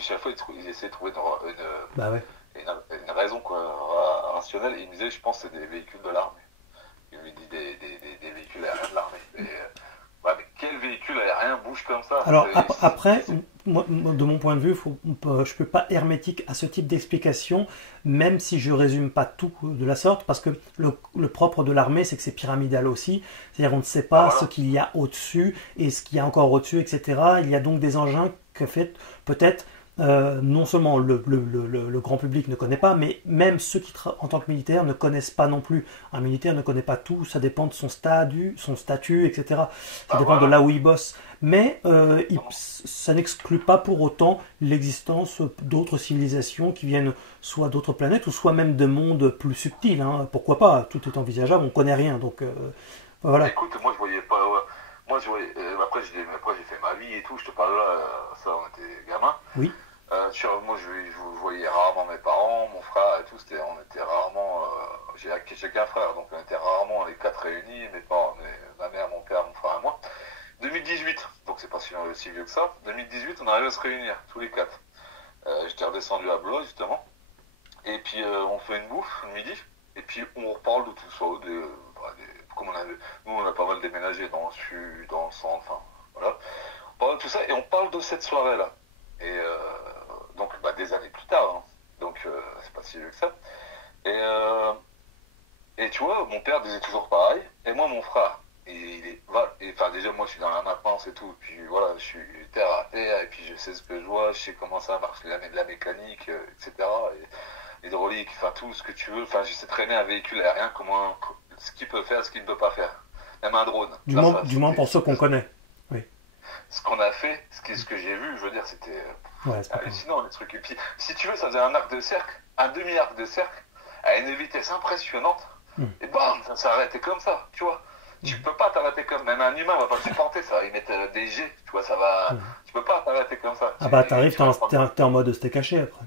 chaque fois, il essayait de trouver une raison quoi, rationnelle. Et il me disait, je pense que c'est des véhicules de l'armée. Il lui dit des véhicules aérien de l'armée. Mais quel véhicule aérien bouge comme ça? Alors après, moi, de mon point de vue, je ne peux pas hermétique à ce type d'explication, même si je résume pas tout de la sorte, parce que le propre de l'armée, c'est que c'est pyramidal aussi. C'est-à-dire on ne sait pas ce qu'il y a au-dessus et ce qu'il y a encore au-dessus, etc. Il y a donc des engins que peut-être non seulement le grand public ne connaît pas, mais même ceux qui, en tant que militaire, ne connaissent pas non plus. Un militaire ne connaît pas tout, ça dépend de son statut, etc. Ça dépend de là où il bosse. Mais ça n'exclut pas pour autant l'existence d'autres civilisations qui viennent soit d'autres planètes, ou soit même de mondes plus subtils. Hein. Pourquoi pas? Tout est envisageable, on ne connaît rien. Donc voilà. Écoute, moi je voyais pas... Moi, après j'ai fait ma vie et tout, je te parle là, ça on était gamin. Oui. Moi je voyais rarement mes parents, mon frère et tout, on était rarement, j'ai qu'un frère, donc on était rarement les 4 réunis, mes parents, ma mère, mon père, mon frère et moi. 2018, donc c'est pas si vieux que ça, 2018 on arrive à se réunir, tous les 4. J'étais redescendu à Blois justement, et puis on fait une bouffe le midi, et puis on reparle de tout ça, comme nous on a pas mal déménagé dans le sud, dans le centre, enfin voilà. On parle de tout ça et on parle de cette soirée-là. Et donc des années plus tard, hein. Donc c'est pas si vieux que ça. Et tu vois, mon père disait toujours pareil, et moi mon frère, enfin déjà moi je suis dans la maintenance et tout, et puis voilà, je suis terre à terre, et puis je sais ce que je vois, je sais comment ça marche, de la mécanique, etc. Et l'hydraulique, enfin tout ce que tu veux, enfin je sais traîner un véhicule aérien, ce qu'il peut faire, ce qu'il ne peut pas faire. Même un drone. Du moins pour ceux qu'on connaît. Oui. Ce qu'on a fait, ce que j'ai vu, je veux dire, c'était hallucinant les trucs. Et puis, si tu veux, ça faisait un arc de cercle, un demi-arc de cercle, à une vitesse impressionnante, et bam, ça s'est arrêté comme ça, tu vois. Tu peux pas t'arrêter même un humain va pas supporter ça, ils mettent des jets, tu vois, ça va, tu peux pas t'arrêter comme ça. Ah bah t'arrives, t'es en mode c'était caché après.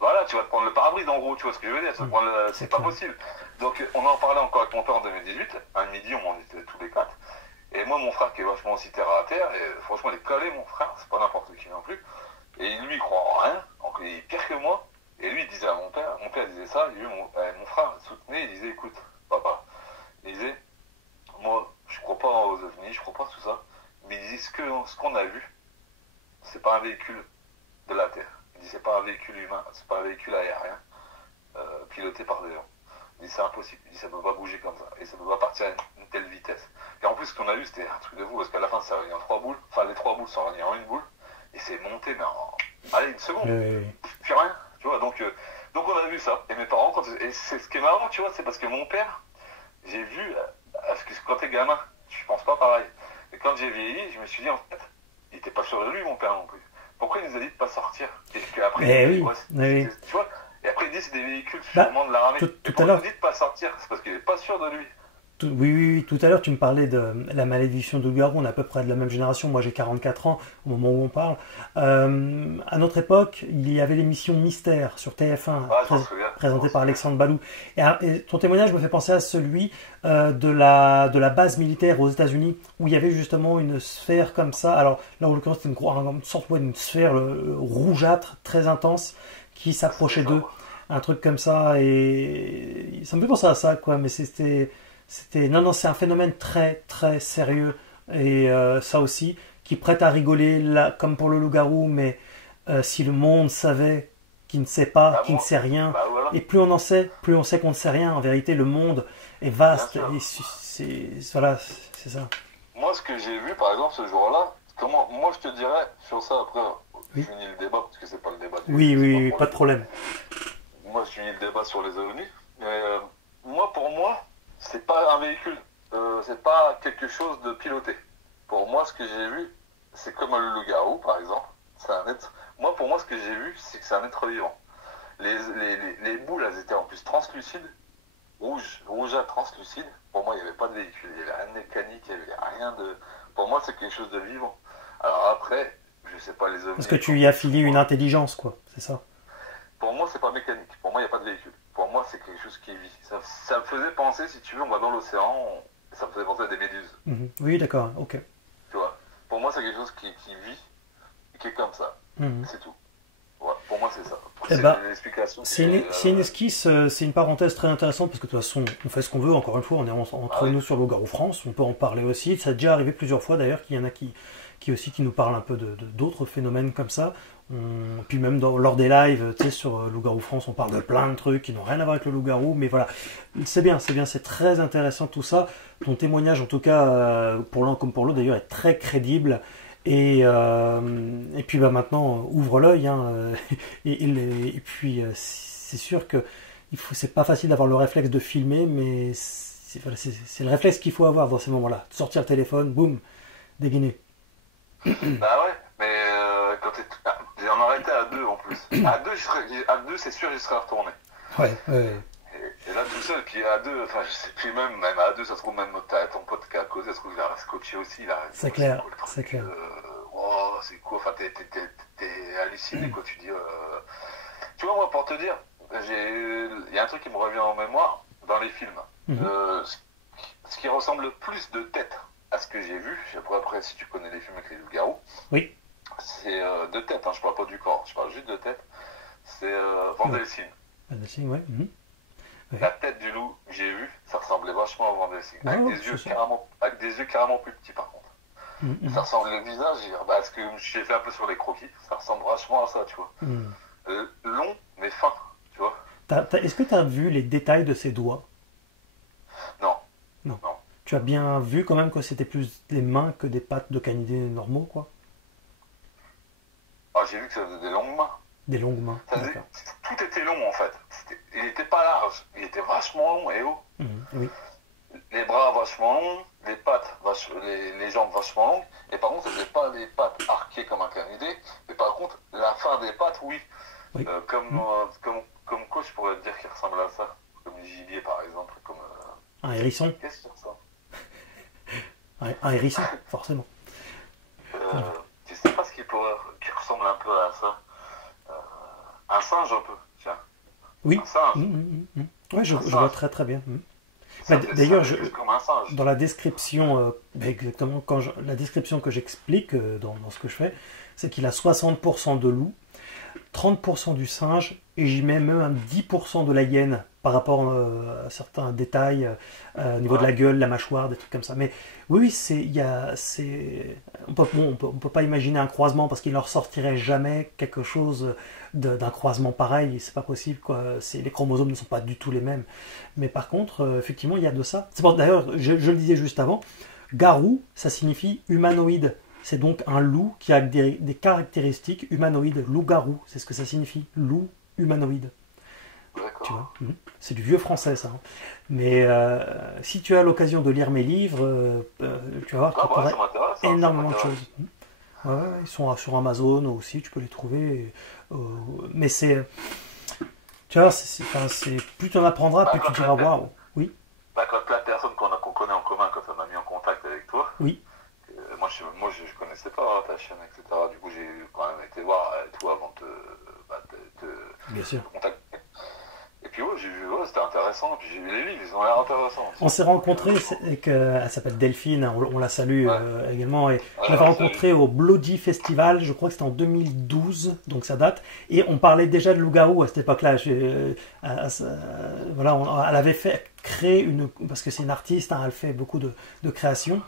Voilà, tu vas te prendre le pare-brise en gros, tu vois ce que je veux dire, c'est pas possible. Donc on en parlait encore avec mon père en 2018, un midi on en était tous les 4. Et moi mon frère qui est vachement aussi terre à terre, et franchement il est collé mon frère, c'est pas n'importe qui non plus. Et lui il croit en rien, donc il est pire que moi. Et lui il disait à mon père disait ça, mon frère soutenait, il disait écoute papa, il disait moi je crois pas aux ovnis, je crois pas à tout ça, mais il disait ce qu'on a vu, c'est pas un véhicule de la Terre. Il dit c'est pas un véhicule humain, c'est pas un véhicule aérien piloté par des gens. Il dit c'est impossible, il dit ça peut pas bouger comme ça et ça peut pas partir à une telle vitesse. Et en plus ce qu'on a vu c'était un truc de fou parce qu'à la fin ça réunit en 3 boules, enfin les 3 boules sont réunies en une boule et c'est monté mais allez une seconde, puis rien, tu vois. Donc on a vu ça et mes parents et c'est ce qui est marrant tu vois, c'est parce que mon père, j'ai vu parce que quand t'es gamin, je pense pas pareil. Et quand j'ai vieilli, je me suis dit en fait, il était pas sûr de lui mon père non plus. Pourquoi il nous a dit de pas sortir? Et qu'après, tu vois, et après il dit c'est des véhicules sûrement de l'armée. Pourquoi il nous dit de pas sortir? C'est parce qu'il est pas sûr de lui. Oui, tout à l'heure tu me parlais de la malédiction de Loup-garou, on est à peu près de la même génération, moi j'ai 44 ans au moment où on parle. À notre époque, il y avait l'émission Mystère sur TF1, présentée par Alexandre Balou. Et ton témoignage me fait penser à celui de la base militaire aux États-Unis, où il y avait justement une sphère comme ça. Alors là, en l'occurrence, c'était une sorte d'une sphère rougeâtre, très intense, qui s'approchait d'eux. Un truc comme ça, et ça me fait penser à ça, quoi, mais non, c'est un phénomène très très sérieux et ça aussi qui prête à rigoler là, comme pour le loup-garou, mais si le monde savait qu'il ne sait pas, qu'il ne sait rien, et plus on en sait, plus on sait qu'on ne sait rien. En vérité, le monde est vaste et voilà, c'est ça. Moi, ce que j'ai vu par exemple ce jour-là, moi je te dirais sur ça après, je finis le débat parce que c'est pas le débat. Oui, pas de problème. Moi, je finis le débat sur les ovnis, mais pour moi. C'est pas un véhicule, c'est pas quelque chose de piloté. Pour moi, ce que j'ai vu, c'est comme le loup-garou, par exemple. C'est un être. Moi, pour moi, ce que j'ai vu, c'est que c'est un être vivant. Les boules, elles étaient en plus translucides, rougeâtres translucides. Pour moi, il n'y avait pas de véhicule, il n'y avait rien de mécanique, il n'y avait rien de. Pour moi, c'est quelque chose de vivant. Alors après, je sais pas les ovnis. Parce que tu y affilies une intelligence, quoi, c'est ça. Pour moi, c'est pas mécanique. Pour moi, il n'y a pas de véhicule. Pour moi, c'est quelque chose qui vit. Ça me faisait penser, si tu veux, on va dans l'océan, ça me faisait penser à des méduses. Oui, d'accord, ok. Tu vois, pour moi, c'est quelque chose qui vit, qui est comme ça. C'est tout. Ouais, pour moi, c'est ça. Eh ben, l'explication. c'est une esquisse, c'est une parenthèse très intéressante parce que de toute façon, on fait ce qu'on veut. Encore une fois, on est entre nous sur Loup-Garou France. On peut en parler aussi. Ça a déjà arrivé plusieurs fois d'ailleurs qu'il y en a qui nous parlent un peu d'autres phénomènes comme ça. Puis même lors des lives, tu sais, sur Loup-Garou France, on parle de plein de trucs qui n'ont rien à voir avec le loup-garou. Mais voilà, c'est bien, c'est très intéressant tout ça. Ton témoignage, en tout cas, pour l'un comme pour l'autre d'ailleurs, est très crédible. Et puis maintenant, ouvre l'œil. Hein, et puis, c'est sûr que c'est pas facile d'avoir le réflexe de filmer, mais c'est le réflexe qu'il faut avoir dans ces moments-là. Sortir le téléphone, boum, dégainer. Bah ouais, mais quand j'en aurais été à 2 en plus. À deux, c'est sûr, j'y serais retourné. Ouais. Et là, tout seul, puis à 2, enfin, je sais plus même à 2, ça se trouve même t'as ton pote qui est à cause, ça se trouve il a scotché aussi là. C'est clair, cool, c'est clair. Oh, c'est cool, enfin, t'es halluciné quoi, tu dis. Tu vois, moi, pour te dire, il y a un truc qui me revient en mémoire dans les films. Ce qui ressemble le plus de tête à ce que j'ai vu, après si tu connais les films avec les loups-garous, oui. C'est de tête, hein, je parle pas du corps, je parle juste de tête. C'est Van Helsing. Van Helsing, ouais. Ouais. La tête du loup que j'ai vu, ça ressemblait vachement à Van Helsing. Ouais, avec des yeux carrément plus petits par contre. Ça ressemble le visage, parce que j'ai fait un peu sur les croquis, ça ressemble vachement à ça, tu vois. Long, mais fin, tu vois. Est-ce que tu as vu les détails de ses doigts? Non. Tu as bien vu quand même que c'était plus des mains que des pattes de canidés normaux, quoi? Ah, j'ai vu que ça faisait des longues mains. Des longues mains, d'accord. Tout était long en fait. Il était pas large, il était vachement long et haut. Oui. Les bras vachement longs, les pattes, les jambes vachement longues. Et par contre, c'était pas des pattes arquées comme un canidé. Mais par contre, la fin des pattes, oui. Comme quoi je pourrais te dire qu'il ressemble à ça. Comme du gibier par exemple. Comme, un hérisson. Qu'est-ce que c'est ça? Un hérisson, forcément. Je sais pas ce qui ressemble un peu à ça. Un singe un peu, tiens. Oui. Un singe. Ouais, je vois très très bien. D'ailleurs, dans la description, exactement, la description que j'explique dans ce que je fais, c'est qu'il a 60% de loup, 30% du singe, et j'y mets même un 10% de la hyène par rapport à certains détails au niveau de la gueule, la mâchoire, des trucs comme ça. Mais oui, on peut pas imaginer un croisement parce qu'il ne leur sortirait jamais quelque chose d'un croisement pareil. C'est pas possible, quoi. Les chromosomes ne sont pas du tout les mêmes. Mais par contre, effectivement, il y a de ça. D'ailleurs, je le disais juste avant, garou, ça signifie humanoïde. C'est donc un loup qui a des caractéristiques humanoïdes. Loup-garou, c'est ce que ça signifie. Loup humanoïde. Tu vois, c'est du vieux français, ça. Mais si tu as l'occasion de lire mes livres, tu vas voir qu'il y a énormément de choses. Ouais, ils sont sur Amazon aussi, tu peux les trouver. Mais c'est... Tu vois, plus tu en apprendras, plus tu diras waouh. Oui. Quand plein de personnes qu'on connaît en commun, quand on m'a mis en contact avec toi, oui. Moi, je connaissais pas ta chaîne, etc. Du coup, j'ai quand même été voir tout avant de Bien sûr. contacter. Et puis, j'ai vu, c'était intéressant. Puis, j'ai vu les livres, ils ont l'air intéressants. On s'est rencontrés, elle s'appelle Delphine, on la salue également. Et on l'avait rencontrée au Bloody Festival, je crois que c'était en 2012, donc ça date. Et on parlait déjà de loup-garou à cette époque-là. Voilà, elle avait créé parce que c'est une artiste, hein, elle fait beaucoup de créations.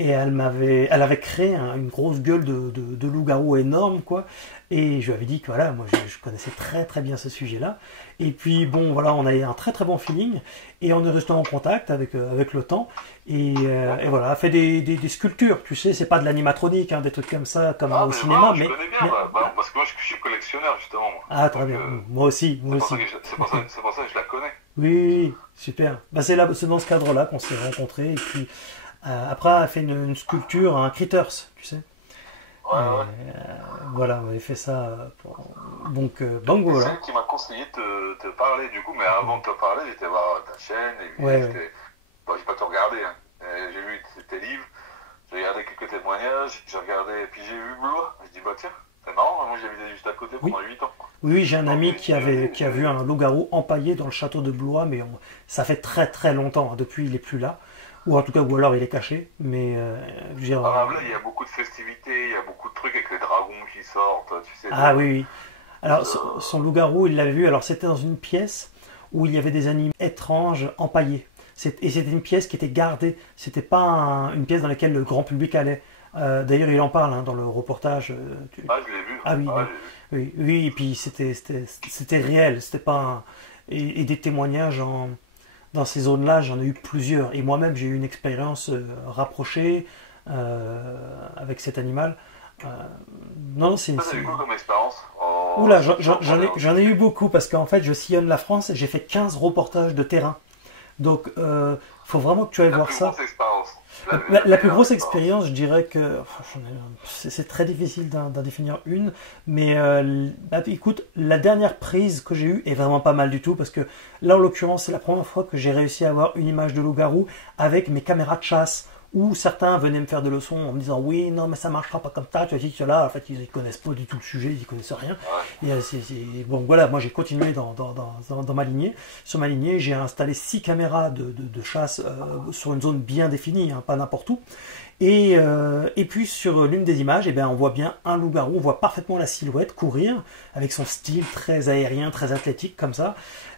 Et elle avait créé une grosse gueule de loup-garou énorme, quoi. Et je lui avais dit que voilà, moi je connaissais très très bien ce sujet-là. Et puis bon, voilà, on a eu un très très bon feeling. Et on est resté en contact avec le temps. Et voilà, elle fait des sculptures, tu sais, c'est pas de l'animatronique, hein, des trucs comme ça, comme au cinéma. Je connais bien, parce que moi je suis collectionneur, justement. Moi. Ah, très bien. Moi aussi. C'est pour ça que je la connais. Oui, super. C'est dans ce cadre-là qu'on s'est rencontrés. Et puis... après, elle a fait une sculpture, un Critters, tu sais. Voilà, on avait fait ça. Donc voilà. C'est elle qui m'a conseillé de te parler, du coup, mais avant de te parler, j'étais voir ta chaîne. Et j'ai pas tout regardé. Hein. J'ai vu tes livres, j'ai regardé quelques témoignages, puis j'ai vu Blois. Je dis, tiens, c'est marrant, moi j'habitais juste à côté pendant 8 ans. Oui, j'ai un ami qui a vu un loup-garou empaillé dans le château de Blois, mais ça fait très très longtemps. Hein. Depuis, il n'est plus là. Ou en tout cas, ou alors il est caché, mais là, il y a beaucoup de festivités, il y a beaucoup de trucs avec les dragons qui sortent, tu sais. Oui. Alors, son loup-garou, il l'avait vu. Alors, c'était dans une pièce où il y avait des animaux étranges empaillés. Et c'était une pièce qui était gardée. C'était pas une pièce dans laquelle le grand public allait. D'ailleurs, il en parle dans le reportage. Ah, je l'ai vu. Ah oui, oui, oui, et puis c'était réel. C'était pas et des témoignages dans ces zones-là, j'en ai eu plusieurs. Et moi-même, j'ai eu une expérience rapprochée avec cet animal. Non, c'est. Ça, c'est quoi comme expérience? Oula, j'en ai eu beaucoup parce qu'en fait, je sillonne la France et j'ai fait 15 reportages de terrain. Donc, faut vraiment que tu ailles voir ça. La plus grosse expérience, je dirais que c'est très difficile d'en définir une, mais écoute, la dernière prise que j'ai eue est vraiment pas mal du tout parce que là, en l'occurrence, c'est la première fois que j'ai réussi à avoir une image de loup-garou avec mes caméras de chasse. Où certains venaient me faire des leçons en me disant oui, non, mais ça marchera pas comme ça, tu as dit que cela, en fait, ils connaissent pas du tout le sujet, ils connaissent rien. Et, bon, voilà, moi j'ai continué dans ma lignée. Sur ma lignée, j'ai installé 6 caméras de chasse sur une zone bien définie, pas n'importe où. Et puis sur l'une des images, on voit bien un loup-garou, on voit parfaitement la silhouette courir, avec son style très aérien, très athlétique comme ça.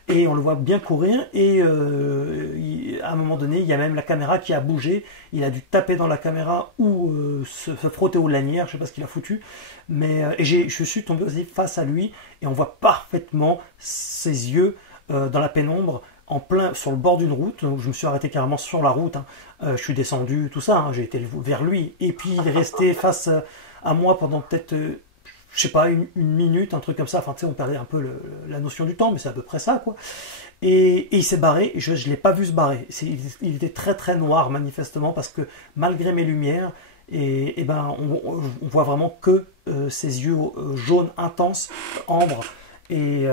Et on le voit bien courir et à un moment donné, il y a même la caméra qui a bougé. Il a dû taper dans la caméra ou se frotter aux lanières, je ne sais pas ce qu'il a foutu. Mais je suis tombé aussi face à lui et on voit parfaitement ses yeux dans la pénombre, en plein sur le bord d'une route. Donc je me suis arrêté carrément sur la route. Je suis descendu, tout ça. J'ai été vers lui. Et puis il est resté face à moi pendant peut-être... je sais pas, une minute, un truc comme ça. Enfin, tu sais, on perdait un peu la notion du temps, mais c'est à peu près ça, quoi. Et il s'est barré, je ne l'ai pas vu se barrer. Il était très très noir, manifestement, parce que malgré mes lumières, on voit vraiment que ses yeux jaunes intenses, ambre, et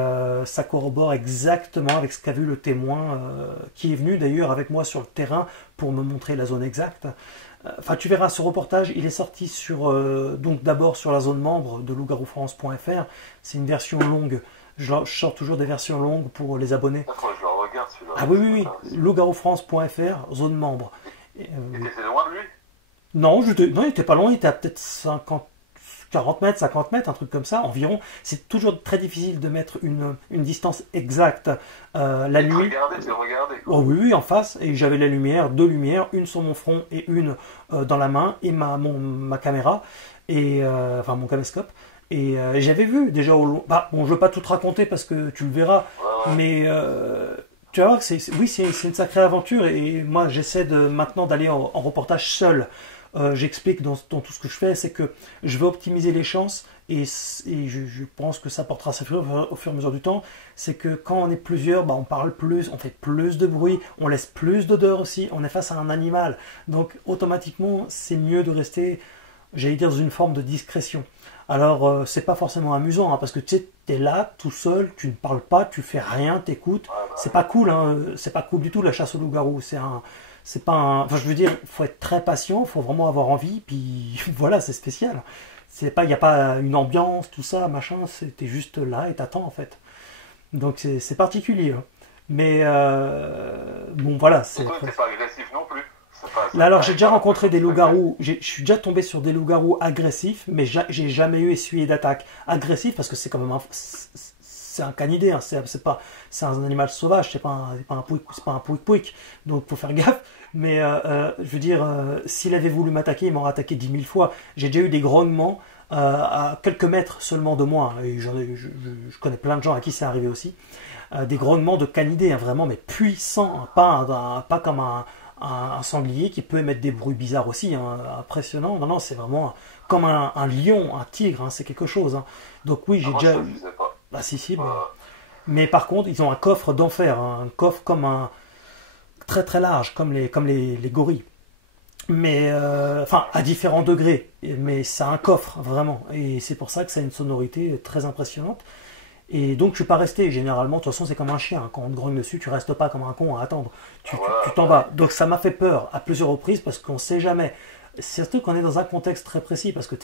ça corrobore exactement avec ce qu'a vu le témoin, qui est venu d'ailleurs avec moi sur le terrain pour me montrer la zone exacte. Enfin, tu verras ce reportage, il est sorti donc d'abord sur la zone membre de loup-garou-france.fr. C'est une version longue. Je sors toujours des versions longues pour les abonnés. D'accord, je le regarde celui-là. Ah oui, loup-garou-france.fr, zone membre. Il était loin de lui? Non, il n'était pas loin, il était à peut-être 40 mètres, 50 mètres, un truc comme ça, environ. C'est toujours très difficile de mettre une distance exacte la nuit. Tu regardais Oh oui, en face, et j'avais les lumières, 2 lumières, une sur mon front et une dans la main, et ma caméra, enfin mon caméscope. Et j'avais vu déjà au long. Bon, je ne veux pas tout te raconter parce que tu le verras, mais tu vas voir que c'est une sacrée aventure, et moi j'essaie maintenant d'aller en reportage seul. J'explique dans tout ce que je fais, c'est que je veux optimiser les chances et je pense que ça portera ses fruits au fur et à mesure du temps. C'est que quand on est plusieurs, on parle plus, on fait plus de bruit, on laisse plus d'odeur aussi, on est face à un animal. Donc automatiquement, c'est mieux de rester, j'allais dire, dans une forme de discrétion. Alors, c'est pas forcément amusant, parce que tu sais, t'es là, tout seul, tu ne parles pas, tu fais rien, t'écoutes. C'est pas cool, c'est pas cool du tout la chasse au loup-garou. C'est pas enfin, je veux dire, il faut être très patient, il faut vraiment avoir envie, puis voilà, c'est spécial. Il n'y a pas une ambiance, tout ça, machin, t'es juste là et t'attends en fait. Donc c'est particulier. Mais bon, voilà. C'est pas agressif non plus. Là, alors, j'ai déjà rencontré des loups-garous, je suis déjà tombé sur des loups-garous agressifs, mais j'ai jamais eu essuyé d'attaque. Agressif parce que c'est quand même c'est un canidé, c'est un animal sauvage, c'est pas un pouic-pouic, donc faut faire gaffe. Mais je veux dire, s'il avait voulu m'attaquer, il m'aurait attaqué 10 000 fois. J'ai déjà eu des grognements à quelques mètres seulement de moi, et je connais plein de gens à qui c'est arrivé aussi. Des grognements de canidés, vraiment, mais puissants, pas comme un sanglier qui peut émettre des bruits bizarres aussi, impressionnants. Non, c'est vraiment comme un lion, un tigre, c'est quelque chose. Donc oui, j'ai déjà... Je sais pas. Ah si, mais par contre, ils ont un coffre d'enfer, un coffre comme très très large, comme les gorilles. Mais, enfin, à différents degrés, mais ça a un coffre, vraiment. Et c'est pour ça que ça a une sonorité très impressionnante. Et donc je suis pas resté, généralement, de toute façon c'est comme un chien, quand on te grogne dessus, tu restes pas comme un con à attendre, tu t'en vas. Donc ça m'a fait peur à plusieurs reprises, parce qu'on sait jamais, Surtout qu'on est dans un contexte très précis, parce que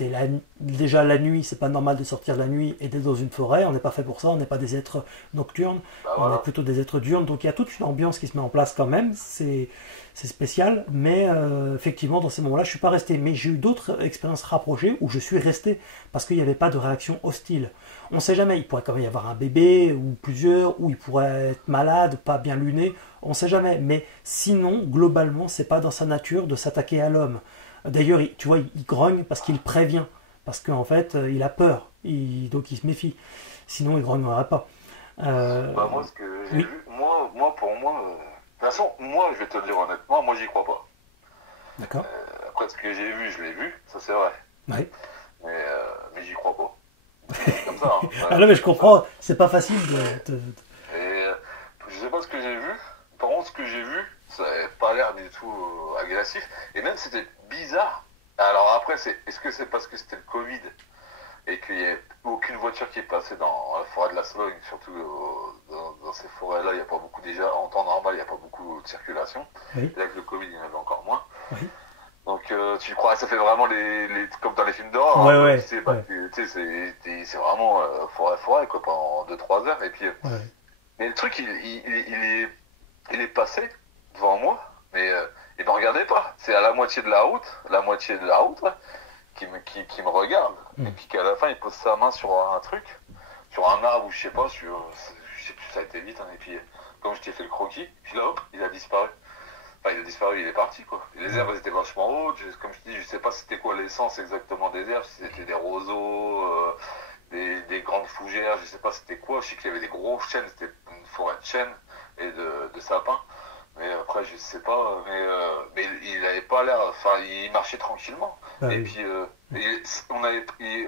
déjà la nuit, c'est pas normal de sortir la nuit et d'être dans une forêt, on n'est pas fait pour ça, on n'est pas des êtres nocturnes, Bah on est voilà. plutôt des êtres diurnes, donc il y a toute une ambiance qui se met en place quand même, c'est spécial, mais effectivement dans ces moments-là, je suis pas resté, mais j'ai eu d'autres expériences rapprochées où je suis resté, parce qu'il n'y avait pas de réaction hostile. On sait jamais, il pourrait quand même y avoir un bébé, ou plusieurs, ou il pourrait être malade, pas bien luné, on sait jamais, mais sinon, globalement, c'est pas dans sa nature de s'attaquer à l'homme. D'ailleurs, tu vois, il grogne parce qu'il prévient. Parce qu'en fait, il a peur. Donc il se méfie. Sinon, il grognerait pas. Bah, moi, ce que j'ai Oui. vu, pour moi, de toute façon, moi, je vais te le dire honnêtement, moi, j'y crois pas. D'accord. Après, ce que j'ai vu, je l'ai vu, ça c'est vrai. Ouais. Mais j'y crois pas. C'est comme ça, hein. Ah non, mais je comprends. C'est pas facile Et je sais pas ce que j'ai vu. Par contre, ce que j'ai vu, ça n'avait pas l'air du tout agressif. Et même, c'était bizarre. Alors après, est-ce que c'est parce que c'était le Covid et qu'il n'y a aucune voiture qui est passée dans la forêt de la Sologne, surtout dans ces forêts-là, il n'y a pas beaucoup déjà, en temps normal, il n'y a pas beaucoup de circulation. Oui. Et avec le Covid, il y en avait encore moins. Oui. Donc tu crois, ça fait vraiment comme dans les films d'horreur, Ouais, hein, ouais, tu sais, ouais. tu sais, c'est vraiment forêt quoi, pendant 2-3 heures. Et puis, Ouais. mais le truc, il est passé devant moi, mais il me regardait pas. C'est à la moitié de la route, là, qui me regarde. Mm. Et puis qu'à la fin, il pose sa main sur un truc, sur un arbre ou je sais pas, je sais plus, ça a été vite. Hein, et puis, comme je t'ai fait le croquis, puis là, hop, il a disparu. Enfin, il a disparu, il est parti, quoi. Et les herbes, elles étaient vachement hautes. Comme je te dis, je sais pas c'était quoi l'essence exactement des herbes, si c'était des roseaux, des grandes fougères, je sais pas c'était quoi. Je sais qu'il y avait des gros chênes, c'était une forêt de chênes et de sapins. Mais après, je sais pas, mais il avait pas l'air, enfin, il marchait tranquillement. Bah Et oui. puis,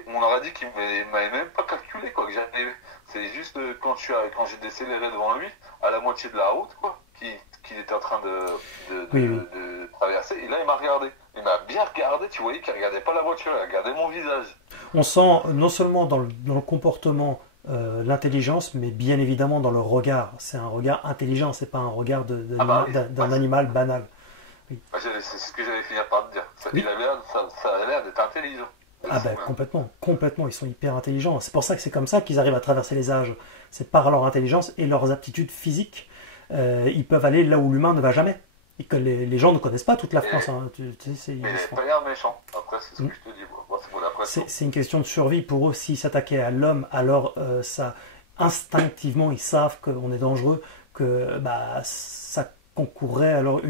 on leur a dit qu'il m'avait même pas calculé, quoi, que j'arrivais. C'est juste quand j'ai décéléré devant lui, à la moitié de la route, quoi, qu'il était en train Oui, oui. de traverser. Et là, il m'a regardé. Il m'a bien regardé, tu voyais qu'il regardait pas la voiture, il regardait mon visage. On sent non seulement dans le comportement l'intelligence, mais bien évidemment dans le regard. C'est un regard intelligent, c'est pas un regard Ah bah oui. d'un animal banal. Bah, c'est ce que j'allais finir par te dire. Oui. Ça a l'air d'être intelligent. Ah ben complètement, complètement, ils sont hyper intelligents. C'est pour ça que c'est comme ça qu'ils arrivent à traverser les âges. C'est par leur intelligence et leurs aptitudes physiques. Ils peuvent aller là où l'humain ne va jamais. Et que les gens ne connaissent pas toute la France. Hein. Tu sais, Mais il n'avait pas l'air méchant. Après, c'est ce que je te dis. Moi, c'est mon impression. c'est une question de survie pour eux. S'ils s'attaquaient à l'homme, alors ça, instinctivement, ils savent qu'on est dangereux, que bah, ça concourrait alors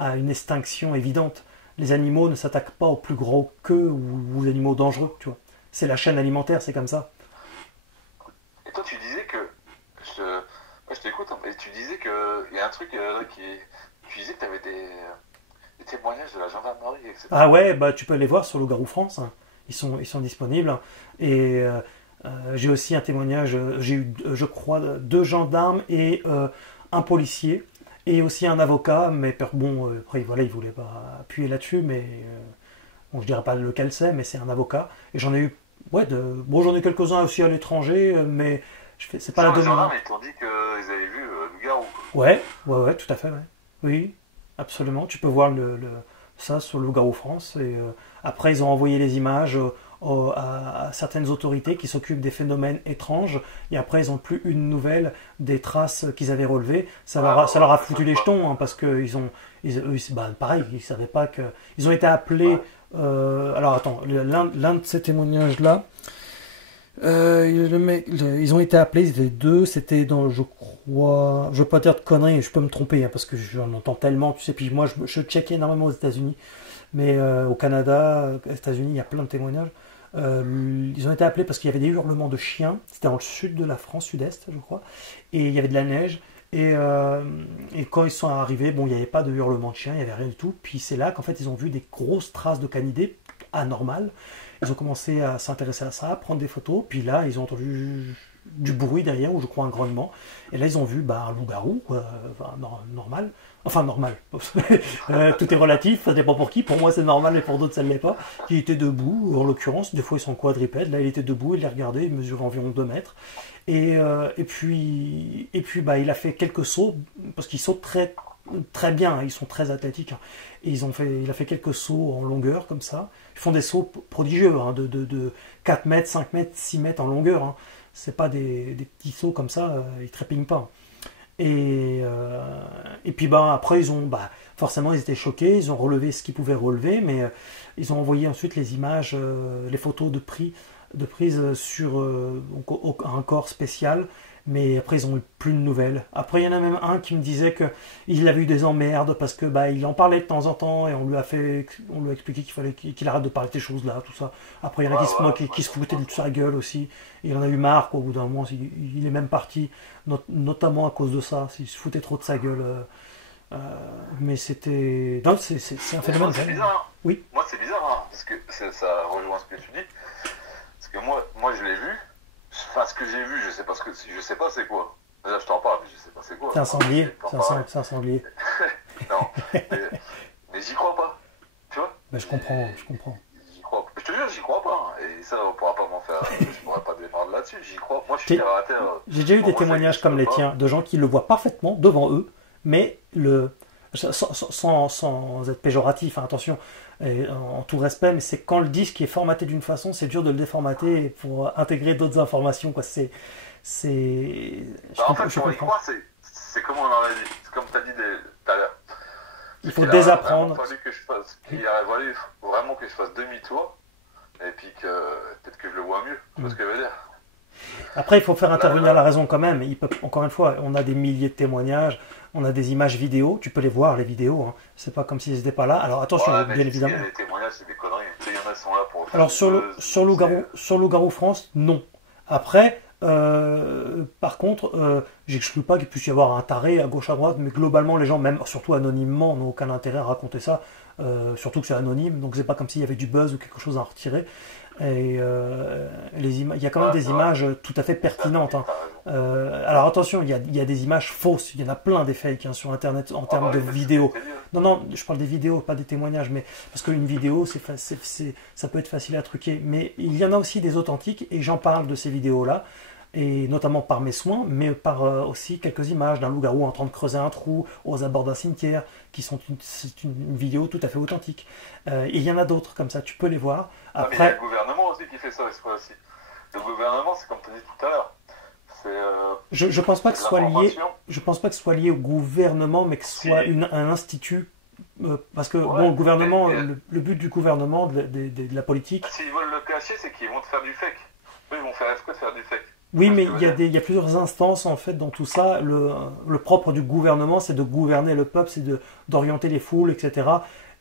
à une extinction évidente. Les animaux ne s'attaquent pas aux plus gros qu'eux ou aux animaux dangereux, tu vois. C'est la chaîne alimentaire, c'est comme ça. Et toi, tu disais que. Moi, je t'écoute, hein, et tu disais qu'il y a un truc là qui est. Tu disais que tu avais des témoignages de la gendarmerie, etc. Ah ouais, bah tu peux les voir sur Loup-Garou France, hein. Ils sont disponibles. Et j'ai aussi un témoignage, j'ai eu, je crois, 2 gendarmes et un policier. Et aussi un avocat, mais bon, après voilà, il voulait pas appuyer là-dessus, mais bon, je dirais pas lequel c'est, mais c'est un avocat. Et j'en ai eu, ouais, bon, j'en ai quelques-uns aussi à l'étranger, mais c'est pas la Les demande. gendarmes, ils t'ont dit qu'ils avaient vu le garou. Ouais, ouais, tout à fait, ouais. Oui, absolument. Tu peux voir ça sur Loup-Garou France. Et après, ils ont envoyé les images à certaines autorités qui s'occupent des phénomènes étranges. Et après, ils n'ont plus une nouvelle des traces qu'ils avaient relevées. Ça leur a foutu les jetons, hein, parce que pareil, ils savaient pas que. Ils ont été appelés. Alors attends, l'un de ces témoignages-là. Ils ont été appelés, ils étaient 2, c'était dans, je crois, je veux pas dire de conneries, je peux me tromper, hein, parce que j'en entends tellement, tu sais, puis moi je check énormément aux États-Unis, mais au Canada, aux États-Unis, il y a plein de témoignages. Ils ont été appelés parce qu'il y avait des hurlements de chiens, c'était dans le sud de la France, sud-est, je crois, et il y avait de la neige, et quand ils sont arrivés, bon, il n'y avait pas de hurlements de chiens, il n'y avait rien du tout, puis c'est là qu'en fait ils ont vu des grosses traces de canidés anormales. Ils ont commencé à s'intéresser à ça, à prendre des photos, puis là, ils ont entendu du bruit derrière, ou je crois un grognement, et là, ils ont vu un loup-garou, enfin, normal, enfin normal, tout est relatif, ça dépend pour qui, pour moi c'est normal, et pour d'autres ça ne l'est pas, qui était debout, en l'occurrence, des fois ils sont quadrupèdes, là il était debout, il les regardait, il mesurait environ 2 mètres, et puis bah, il a fait quelques sauts, parce qu'il saute très très bien, ils sont très athlétiques. Hein. Et il a fait quelques sauts en longueur comme ça. Ils font des sauts prodigieux, hein, de 4 mètres, 5 mètres, 6 mètres en longueur. Hein. C'est pas des petits sauts comme ça, ils trépignent pas. Et puis après forcément ils étaient choqués, ils ont relevé ce qu'ils pouvaient relever, mais ils ont envoyé ensuite les images, les photos de prise sur un corps spécial, mais après ils ont eu plus de nouvelles. Après il y en a même un qui me disait que il avait eu des emmerdes parce que il en parlait de temps en temps et on lui a expliqué qu'il fallait qu'il arrête de parler de ces choses là, tout ça. Après il y en a qui se foutaient de sa gueule aussi. Et il en a eu marre quoi, au bout d'un moment, il est même parti, notamment à cause de ça, il se foutait trop de sa gueule. Mais c'était. Non, c'est un phénomène. Moi, c'est bizarre. Hein. Oui. Moi, c'est bizarre, hein, parce que ça rejoint ce que tu dis. Parce que moi je l'ai vu. Enfin, ce que j'ai vu, je sais pas c'est quoi. Déjà, je t'en parle, mais je sais pas c'est quoi. C'est un sanglier. C'est un sanglier. Non, mais j'y crois pas. Tu vois Je comprends. J'y crois. Je te jure, j'y crois pas. Hein. Et ça, on pourra pas m'en faire. Je pourrais pas défendre là-dessus. J'y crois. Moi, je suis terre à terre. J'ai déjà eu des témoignages comme les tiens, de gens qui le voient parfaitement devant eux, mais sans être péjoratif, hein, attention, en tout respect, mais c'est quand le disque est formaté d'une façon, c'est dur de le déformater pour intégrer d'autres informations. Quoi. En fait, pour y croire, c'est comme on en a dit. C'est comme tu as dit tout à l'heure. Il faut désapprendre. Il aurait fallu vraiment que je fasse demi-tour et puis peut-être que je le vois mieux. Tu vois ce que je veux dire? Après, il faut faire intervenir la raison quand même. Encore une fois, on a des milliers de témoignages, on a des images vidéo, tu peux les voir, les vidéos. Hein. C'est pas comme s'ils n'étaient pas là. Alors attention, bien évidemment. Les témoignages, c'est des conneries. Il y en a qui sont là pour. Alors sur Loup-Garou France, non. Après, par contre, j'exclus pas qu'il puisse y avoir un taré à gauche à droite, mais globalement, les gens, même surtout anonymement, n'ont aucun intérêt à raconter ça. Surtout que c'est anonyme, donc c'est pas comme s'il y avait du buzz ou quelque chose à en retirer. Et il y a quand même des images tout à fait pertinentes. Hein. Alors attention, il y a des images fausses, il y en a plein des fakes hein, sur Internet en termes de vidéos. Non, je parle des vidéos, pas des témoignages, mais parce qu'une vidéo, ça peut être facile à truquer. Mais il y en a aussi des authentiques, et j'en parle de ces vidéos-là, et notamment par mes soins, mais par aussi quelques images d'un loup-garou en train de creuser un trou aux abords d'un cimetière, c'est une vidéo tout à fait authentique. Et il y en a d'autres comme ça, tu peux les voir. Après, mais il y a le gouvernement aussi qui fait ça, cette fois-ci. Le gouvernement, c'est comme tu as dit tout à l'heure. Je pense pas que ce soit lié. Je pense pas que ce soit lié au gouvernement, mais que ce soit un institut. Parce que le gouvernement, le but du gouvernement, de la politique. S'ils veulent le cacher, c'est qu'ils vont te faire du fake. Eux, ils vont faire exprès de faire du fake. Oui, mais il y a plusieurs instances en fait dans tout ça. Le propre du gouvernement, c'est de gouverner le peuple, c'est d'orienter les foules, etc.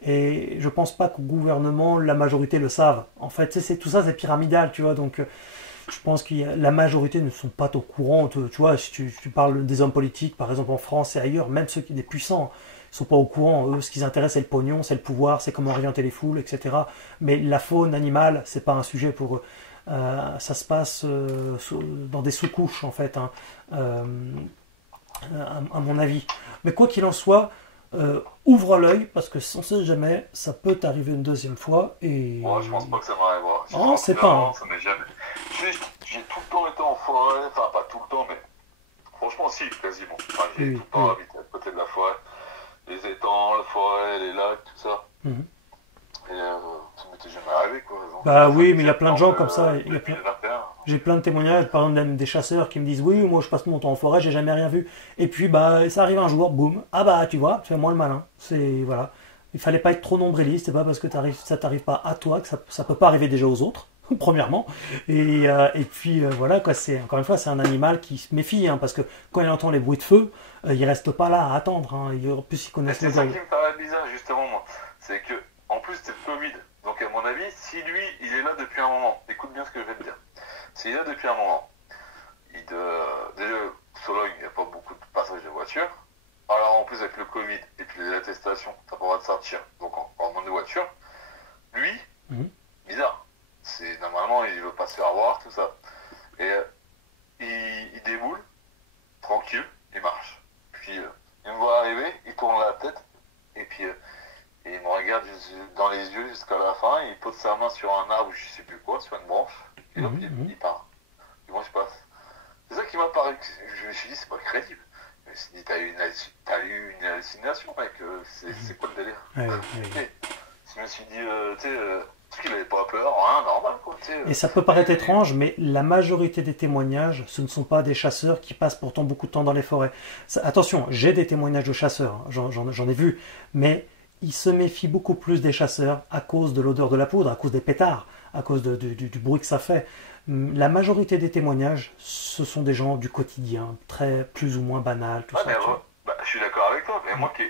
Et je pense pas qu'au gouvernement, la majorité le savent. En fait, tout ça, c'est pyramidal, tu vois. Donc, je pense que la majorité ne sont pas au courant. Tu vois, si tu parles des hommes politiques, par exemple en France et ailleurs, même ceux qui sont puissants, ils sont pas au courant. Eux, ce qui les intéresse, c'est le pognon, c'est le pouvoir, c'est comment orienter les foules, etc. Mais la faune animale, c'est pas un sujet pour eux. Ça se passe dans des sous-couches, en fait, hein, à mon avis. Mais quoi qu'il en soit, ouvre l'œil, parce que on sait jamais, ça peut t'arriver une deuxième fois. Et... Moi, je pense pas que ça m'arrivera. Oh, c'est pas. Ça m'est jamais. J'ai tout le temps été en forêt, enfin, pas tout le temps, mais franchement, si, quasiment. Enfin, j'ai tout le temps habité à côté de la forêt. Les étangs, la forêt, les lacs, tout ça. Et ça m'était jamais arrivé, quoi. Donc, bah oui, mais il y a plein de gens comme ça. J'ai plein de témoignages, par exemple, même des chasseurs qui me disent oui, moi je passe mon temps en forêt, j'ai jamais rien vu. Et puis ça arrive un jour, boum, ah bah tu vois, tu fais moins le malin. C'est voilà, il fallait pas être trop nombriliste, c'est pas parce que ça t'arrive pas à toi que ça peut pas arriver déjà aux autres. Premièrement, et puis voilà quoi, encore une fois c'est un animal qui se méfie hein, parce que quand il entend les bruits de feu, il reste pas là à attendre. Hein, en plus il connaît. C'est ça qui me paraît bizarre justement moi, c'est que en plus c'est le Covid, donc à mon avis si lui il est là depuis un moment, écoute bien ce que je vais te dire, s'il est là depuis un moment, déjà Sologne il n'y a pas beaucoup de passages de voitures, alors en plus avec le Covid et puis les attestations, t'as pas le droit de sortir, donc en moins de voiture, lui, bizarre. Normalement, il veut pas se faire voir, tout ça. Et il déboule, tranquille, il marche. Puis il me voit arriver, il tourne la tête, et puis il me regarde dans les yeux jusqu'à la fin, il pose sa main sur un arbre, je sais plus quoi, sur une branche, et donc il part. Et moi je passe. C'est ça qui m'a paru, je me suis dit, c'est pas crédible. me suis dit, t'as eu une hallucination, mec, c'est quoi le délire? Ouais. Je me suis dit, tu sais, qu'il avait pas peur, hein, normal, quoi, tu sais. Et ça peut paraître étrange, mais la majorité des témoignages, ce ne sont pas des chasseurs qui passent pourtant beaucoup de temps dans les forêts. Attention, j'ai des témoignages de chasseurs, hein, j'en ai vu, mais ils se méfient beaucoup plus des chasseurs à cause de l'odeur de la poudre, à cause des pétards, à cause du bruit que ça fait. La majorité des témoignages, ce sont des gens du quotidien, très plus ou moins banal, tout ça. Mais je suis d'accord avec toi, mais moi qui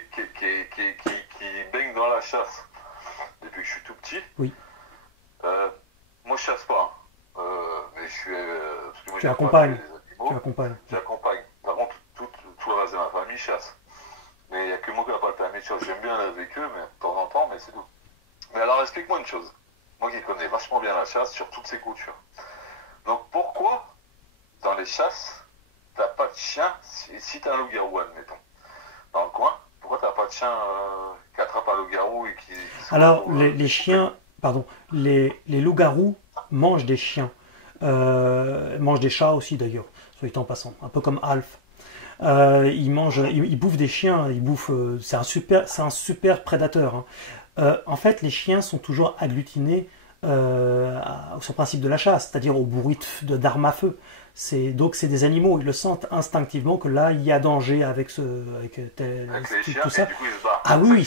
baigne dans la chasse depuis que je suis tout petit, oui. Moi je chasse pas, mais je suis. Parce que moi, tu accompagnes. J'accompagne. Par contre, tout le reste de ma famille chasse. Mais il n'y a que moi qui n'ai pas le permis de chasse. J'aime bien aller avec eux, mais de temps en temps, mais c'est tout. Mais alors explique-moi une chose. Moi qui connais vachement bien la chasse sur toutes ses coutures. Donc pourquoi, dans les chasses, t'as pas de chien, si t'as un loup-garou, admettons, dans le coin, pourquoi t'as pas de chien qui attrape un loup-garou et qui alors, les chiens, pardon, les loups-garous mangent des chiens, mangent des chats aussi d'ailleurs, soit en passant, un peu comme Alf. Ils bouffent des chiens, c'est un super prédateur. Hein. En fait, les chiens sont toujours agglutinés au principe de la chasse, c'est-à-dire au bruit d'armes à feu. Donc c'est des animaux, ils le sentent instinctivement que là il y a danger avec les chiens, tout ça. Et du coup, ils se barrent. Ah oui,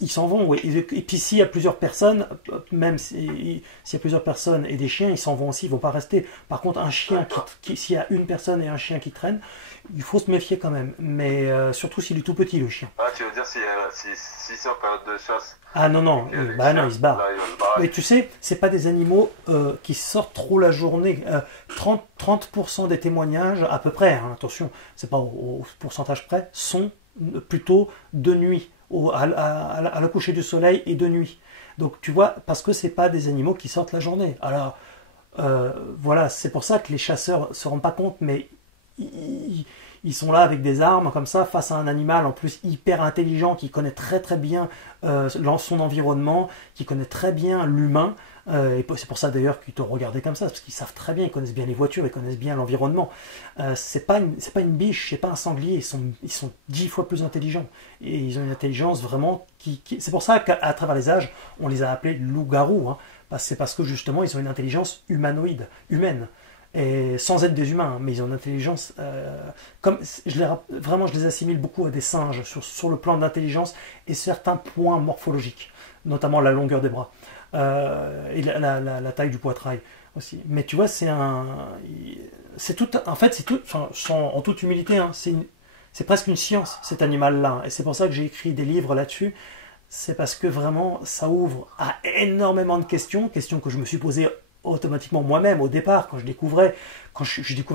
ils s'en vont. Oui. Et puis s'il y a plusieurs personnes, même s'il y a plusieurs personnes et des chiens, ils s'en vont aussi, ils vont pas rester. Par contre, un chien s'il y a une personne et un chien qui traîne, il faut se méfier quand même. Mais surtout s'il est tout petit, le chien. Ah, tu veux dire si c'est en période de chasse? Ah non, il se barre. Mais tu sais, c'est pas des animaux qui sortent trop la journée. 30% des témoignages, à peu près, hein, attention, c'est pas au pourcentage près, sont plutôt de nuit, à la coucher du soleil et de nuit. Donc tu vois, parce que c'est pas des animaux qui sortent la journée. Alors voilà, c'est pour ça que les chasseurs se rendent pas compte, mais ils sont là avec des armes comme ça face à un animal en plus hyper intelligent qui connaît très très bien son environnement, qui connaît très bien l'humain. Et c'est pour ça d'ailleurs qu'ils te regardaient comme ça, parce qu'ils savent très bien, ils connaissent bien les voitures, ils connaissent bien l'environnement. C'est pas une biche, c'est pas un sanglier, ils sont 10 fois plus intelligents. Et ils ont une intelligence vraiment c'est pour ça qu'à travers les âges, on les a appelés loups-garous. Hein, c'est parce que justement, ils ont une intelligence humanoïde, humaine. Et sans être des humains, mais ils ont une intelligence comme je les assimile beaucoup à des singes sur le plan d'intelligence et certains points morphologiques, notamment la longueur des bras et la taille du poitrail aussi. Mais tu vois, c'est tout, en fait, c'est tout, en toute humilité, hein, c'est presque une science cet animal-là, et c'est pour ça que j'ai écrit des livres là-dessus. C'est parce que vraiment, ça ouvre à énormément de questions que je me suis posées automatiquement moi-même au départ quand j'ai découvert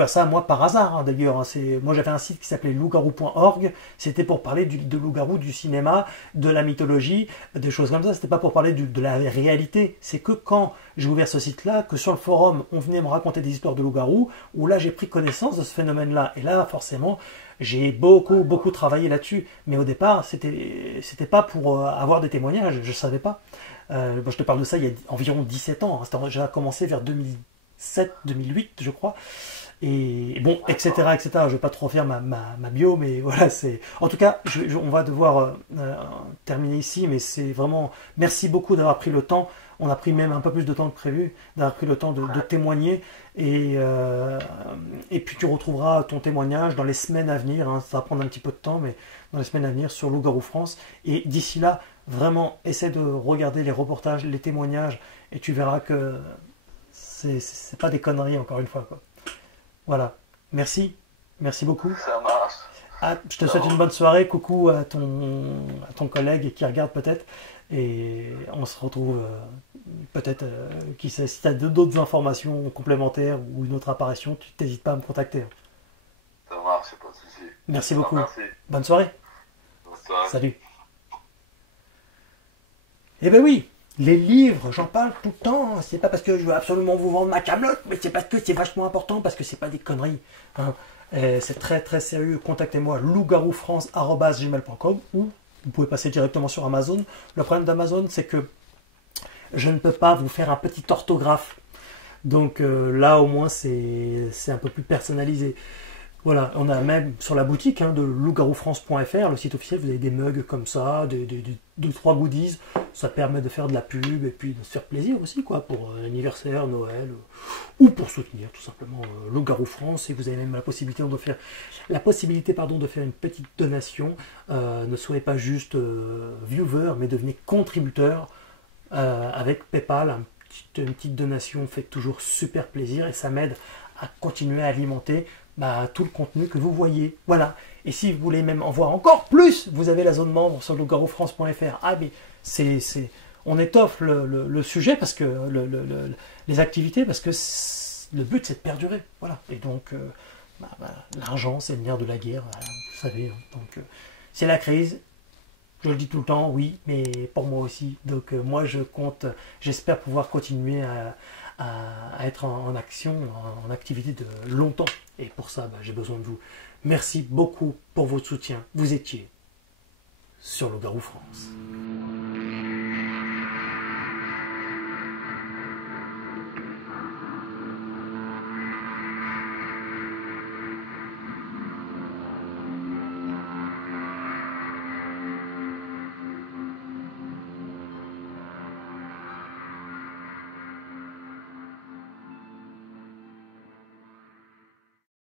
ça moi par hasard, hein, d'ailleurs, hein, moi j'avais un site qui s'appelait loup-garou.org, c'était pour parler de loup-garou, du cinéma, de la mythologie, des choses comme ça, c'était pas pour parler de la réalité. C'est que quand j'ai ouvert ce site là, que sur le forum on venait me raconter des histoires de loup-garou, où là j'ai pris connaissance de ce phénomène là, et là forcément j'ai beaucoup travaillé là-dessus, mais au départ c'était pas pour avoir des témoignages, je savais pas. Je te parle de ça il y a environ 17 ans. J'ai commencé vers 2007-2008, je crois. Et bon, etc. Je ne vais pas trop faire ma bio, mais voilà, c'est. En tout cas, on va devoir terminer ici, mais c'est vraiment. Merci beaucoup d'avoir pris le temps. On a pris même un peu plus de temps que prévu, d'avoir pris le temps de témoigner. Et puis tu retrouveras ton témoignage dans les semaines à venir. Hein, ça va prendre un petit peu de temps, mais dans les semaines à venir sur Loup-garou France. Et d'ici là, vraiment, essaie de regarder les reportages, les témoignages, et tu verras que c'est pas des conneries, encore une fois, quoi. Voilà. Merci beaucoup. Ça marche. Je te souhaite une bonne soirée. Coucou à ton collègue qui regarde peut-être. Et on se retrouve peut-être, qui sait, si tu as d'autres informations complémentaires ou une autre apparition, tu n'hésites pas à me contacter. Ça marche, pas de souci. Merci beaucoup. Merci. Bonne soirée. Bonne soirée. Salut. Eh ben oui, les livres, j'en parle tout le temps. C'est pas parce que je veux absolument vous vendre ma camelote, mais c'est parce que c'est vachement important, parce que c'est pas des conneries. Hein. C'est très très sérieux. Contactez-moi loup-garoufrance@gmail.com ou vous pouvez passer directement sur Amazon. Le problème d'Amazon, c'est que je ne peux pas vous faire un petit orthographe. Donc là, au moins, c'est un peu plus personnalisé. Voilà, on a même sur la boutique de lougaroufrance.fr, le site officiel, vous avez des mugs comme ça, deux, trois goodies. Ça permet de faire de la pub et puis de se faire plaisir aussi, quoi, pour l'anniversaire, Noël, ou pour soutenir tout simplement Loup-Garou France. Et vous avez même la possibilité de faire, de faire une petite donation. Ne soyez pas juste viewer, mais devenez contributeur avec PayPal. Une petite donation fait toujours super plaisir et ça m'aide à continuer à alimenter tout le contenu que vous voyez. Voilà. Et si vous voulez même en voir encore plus, vous avez la zone membre sur lougaroufrance.fr. Ah, mais on étoffe le sujet parce que les activités, parce que le but c'est de perdurer. Voilà. Et donc, l'argent, c'est le nerf de la guerre, vous savez. Donc, c'est la crise. Je le dis tout le temps, oui, mais pour moi aussi. Donc, moi, j'espère pouvoir continuer à être en action, en activité de longtemps. Et pour ça, j'ai besoin de vous. Merci beaucoup pour votre soutien. Vous étiez sur Loup-Garou France.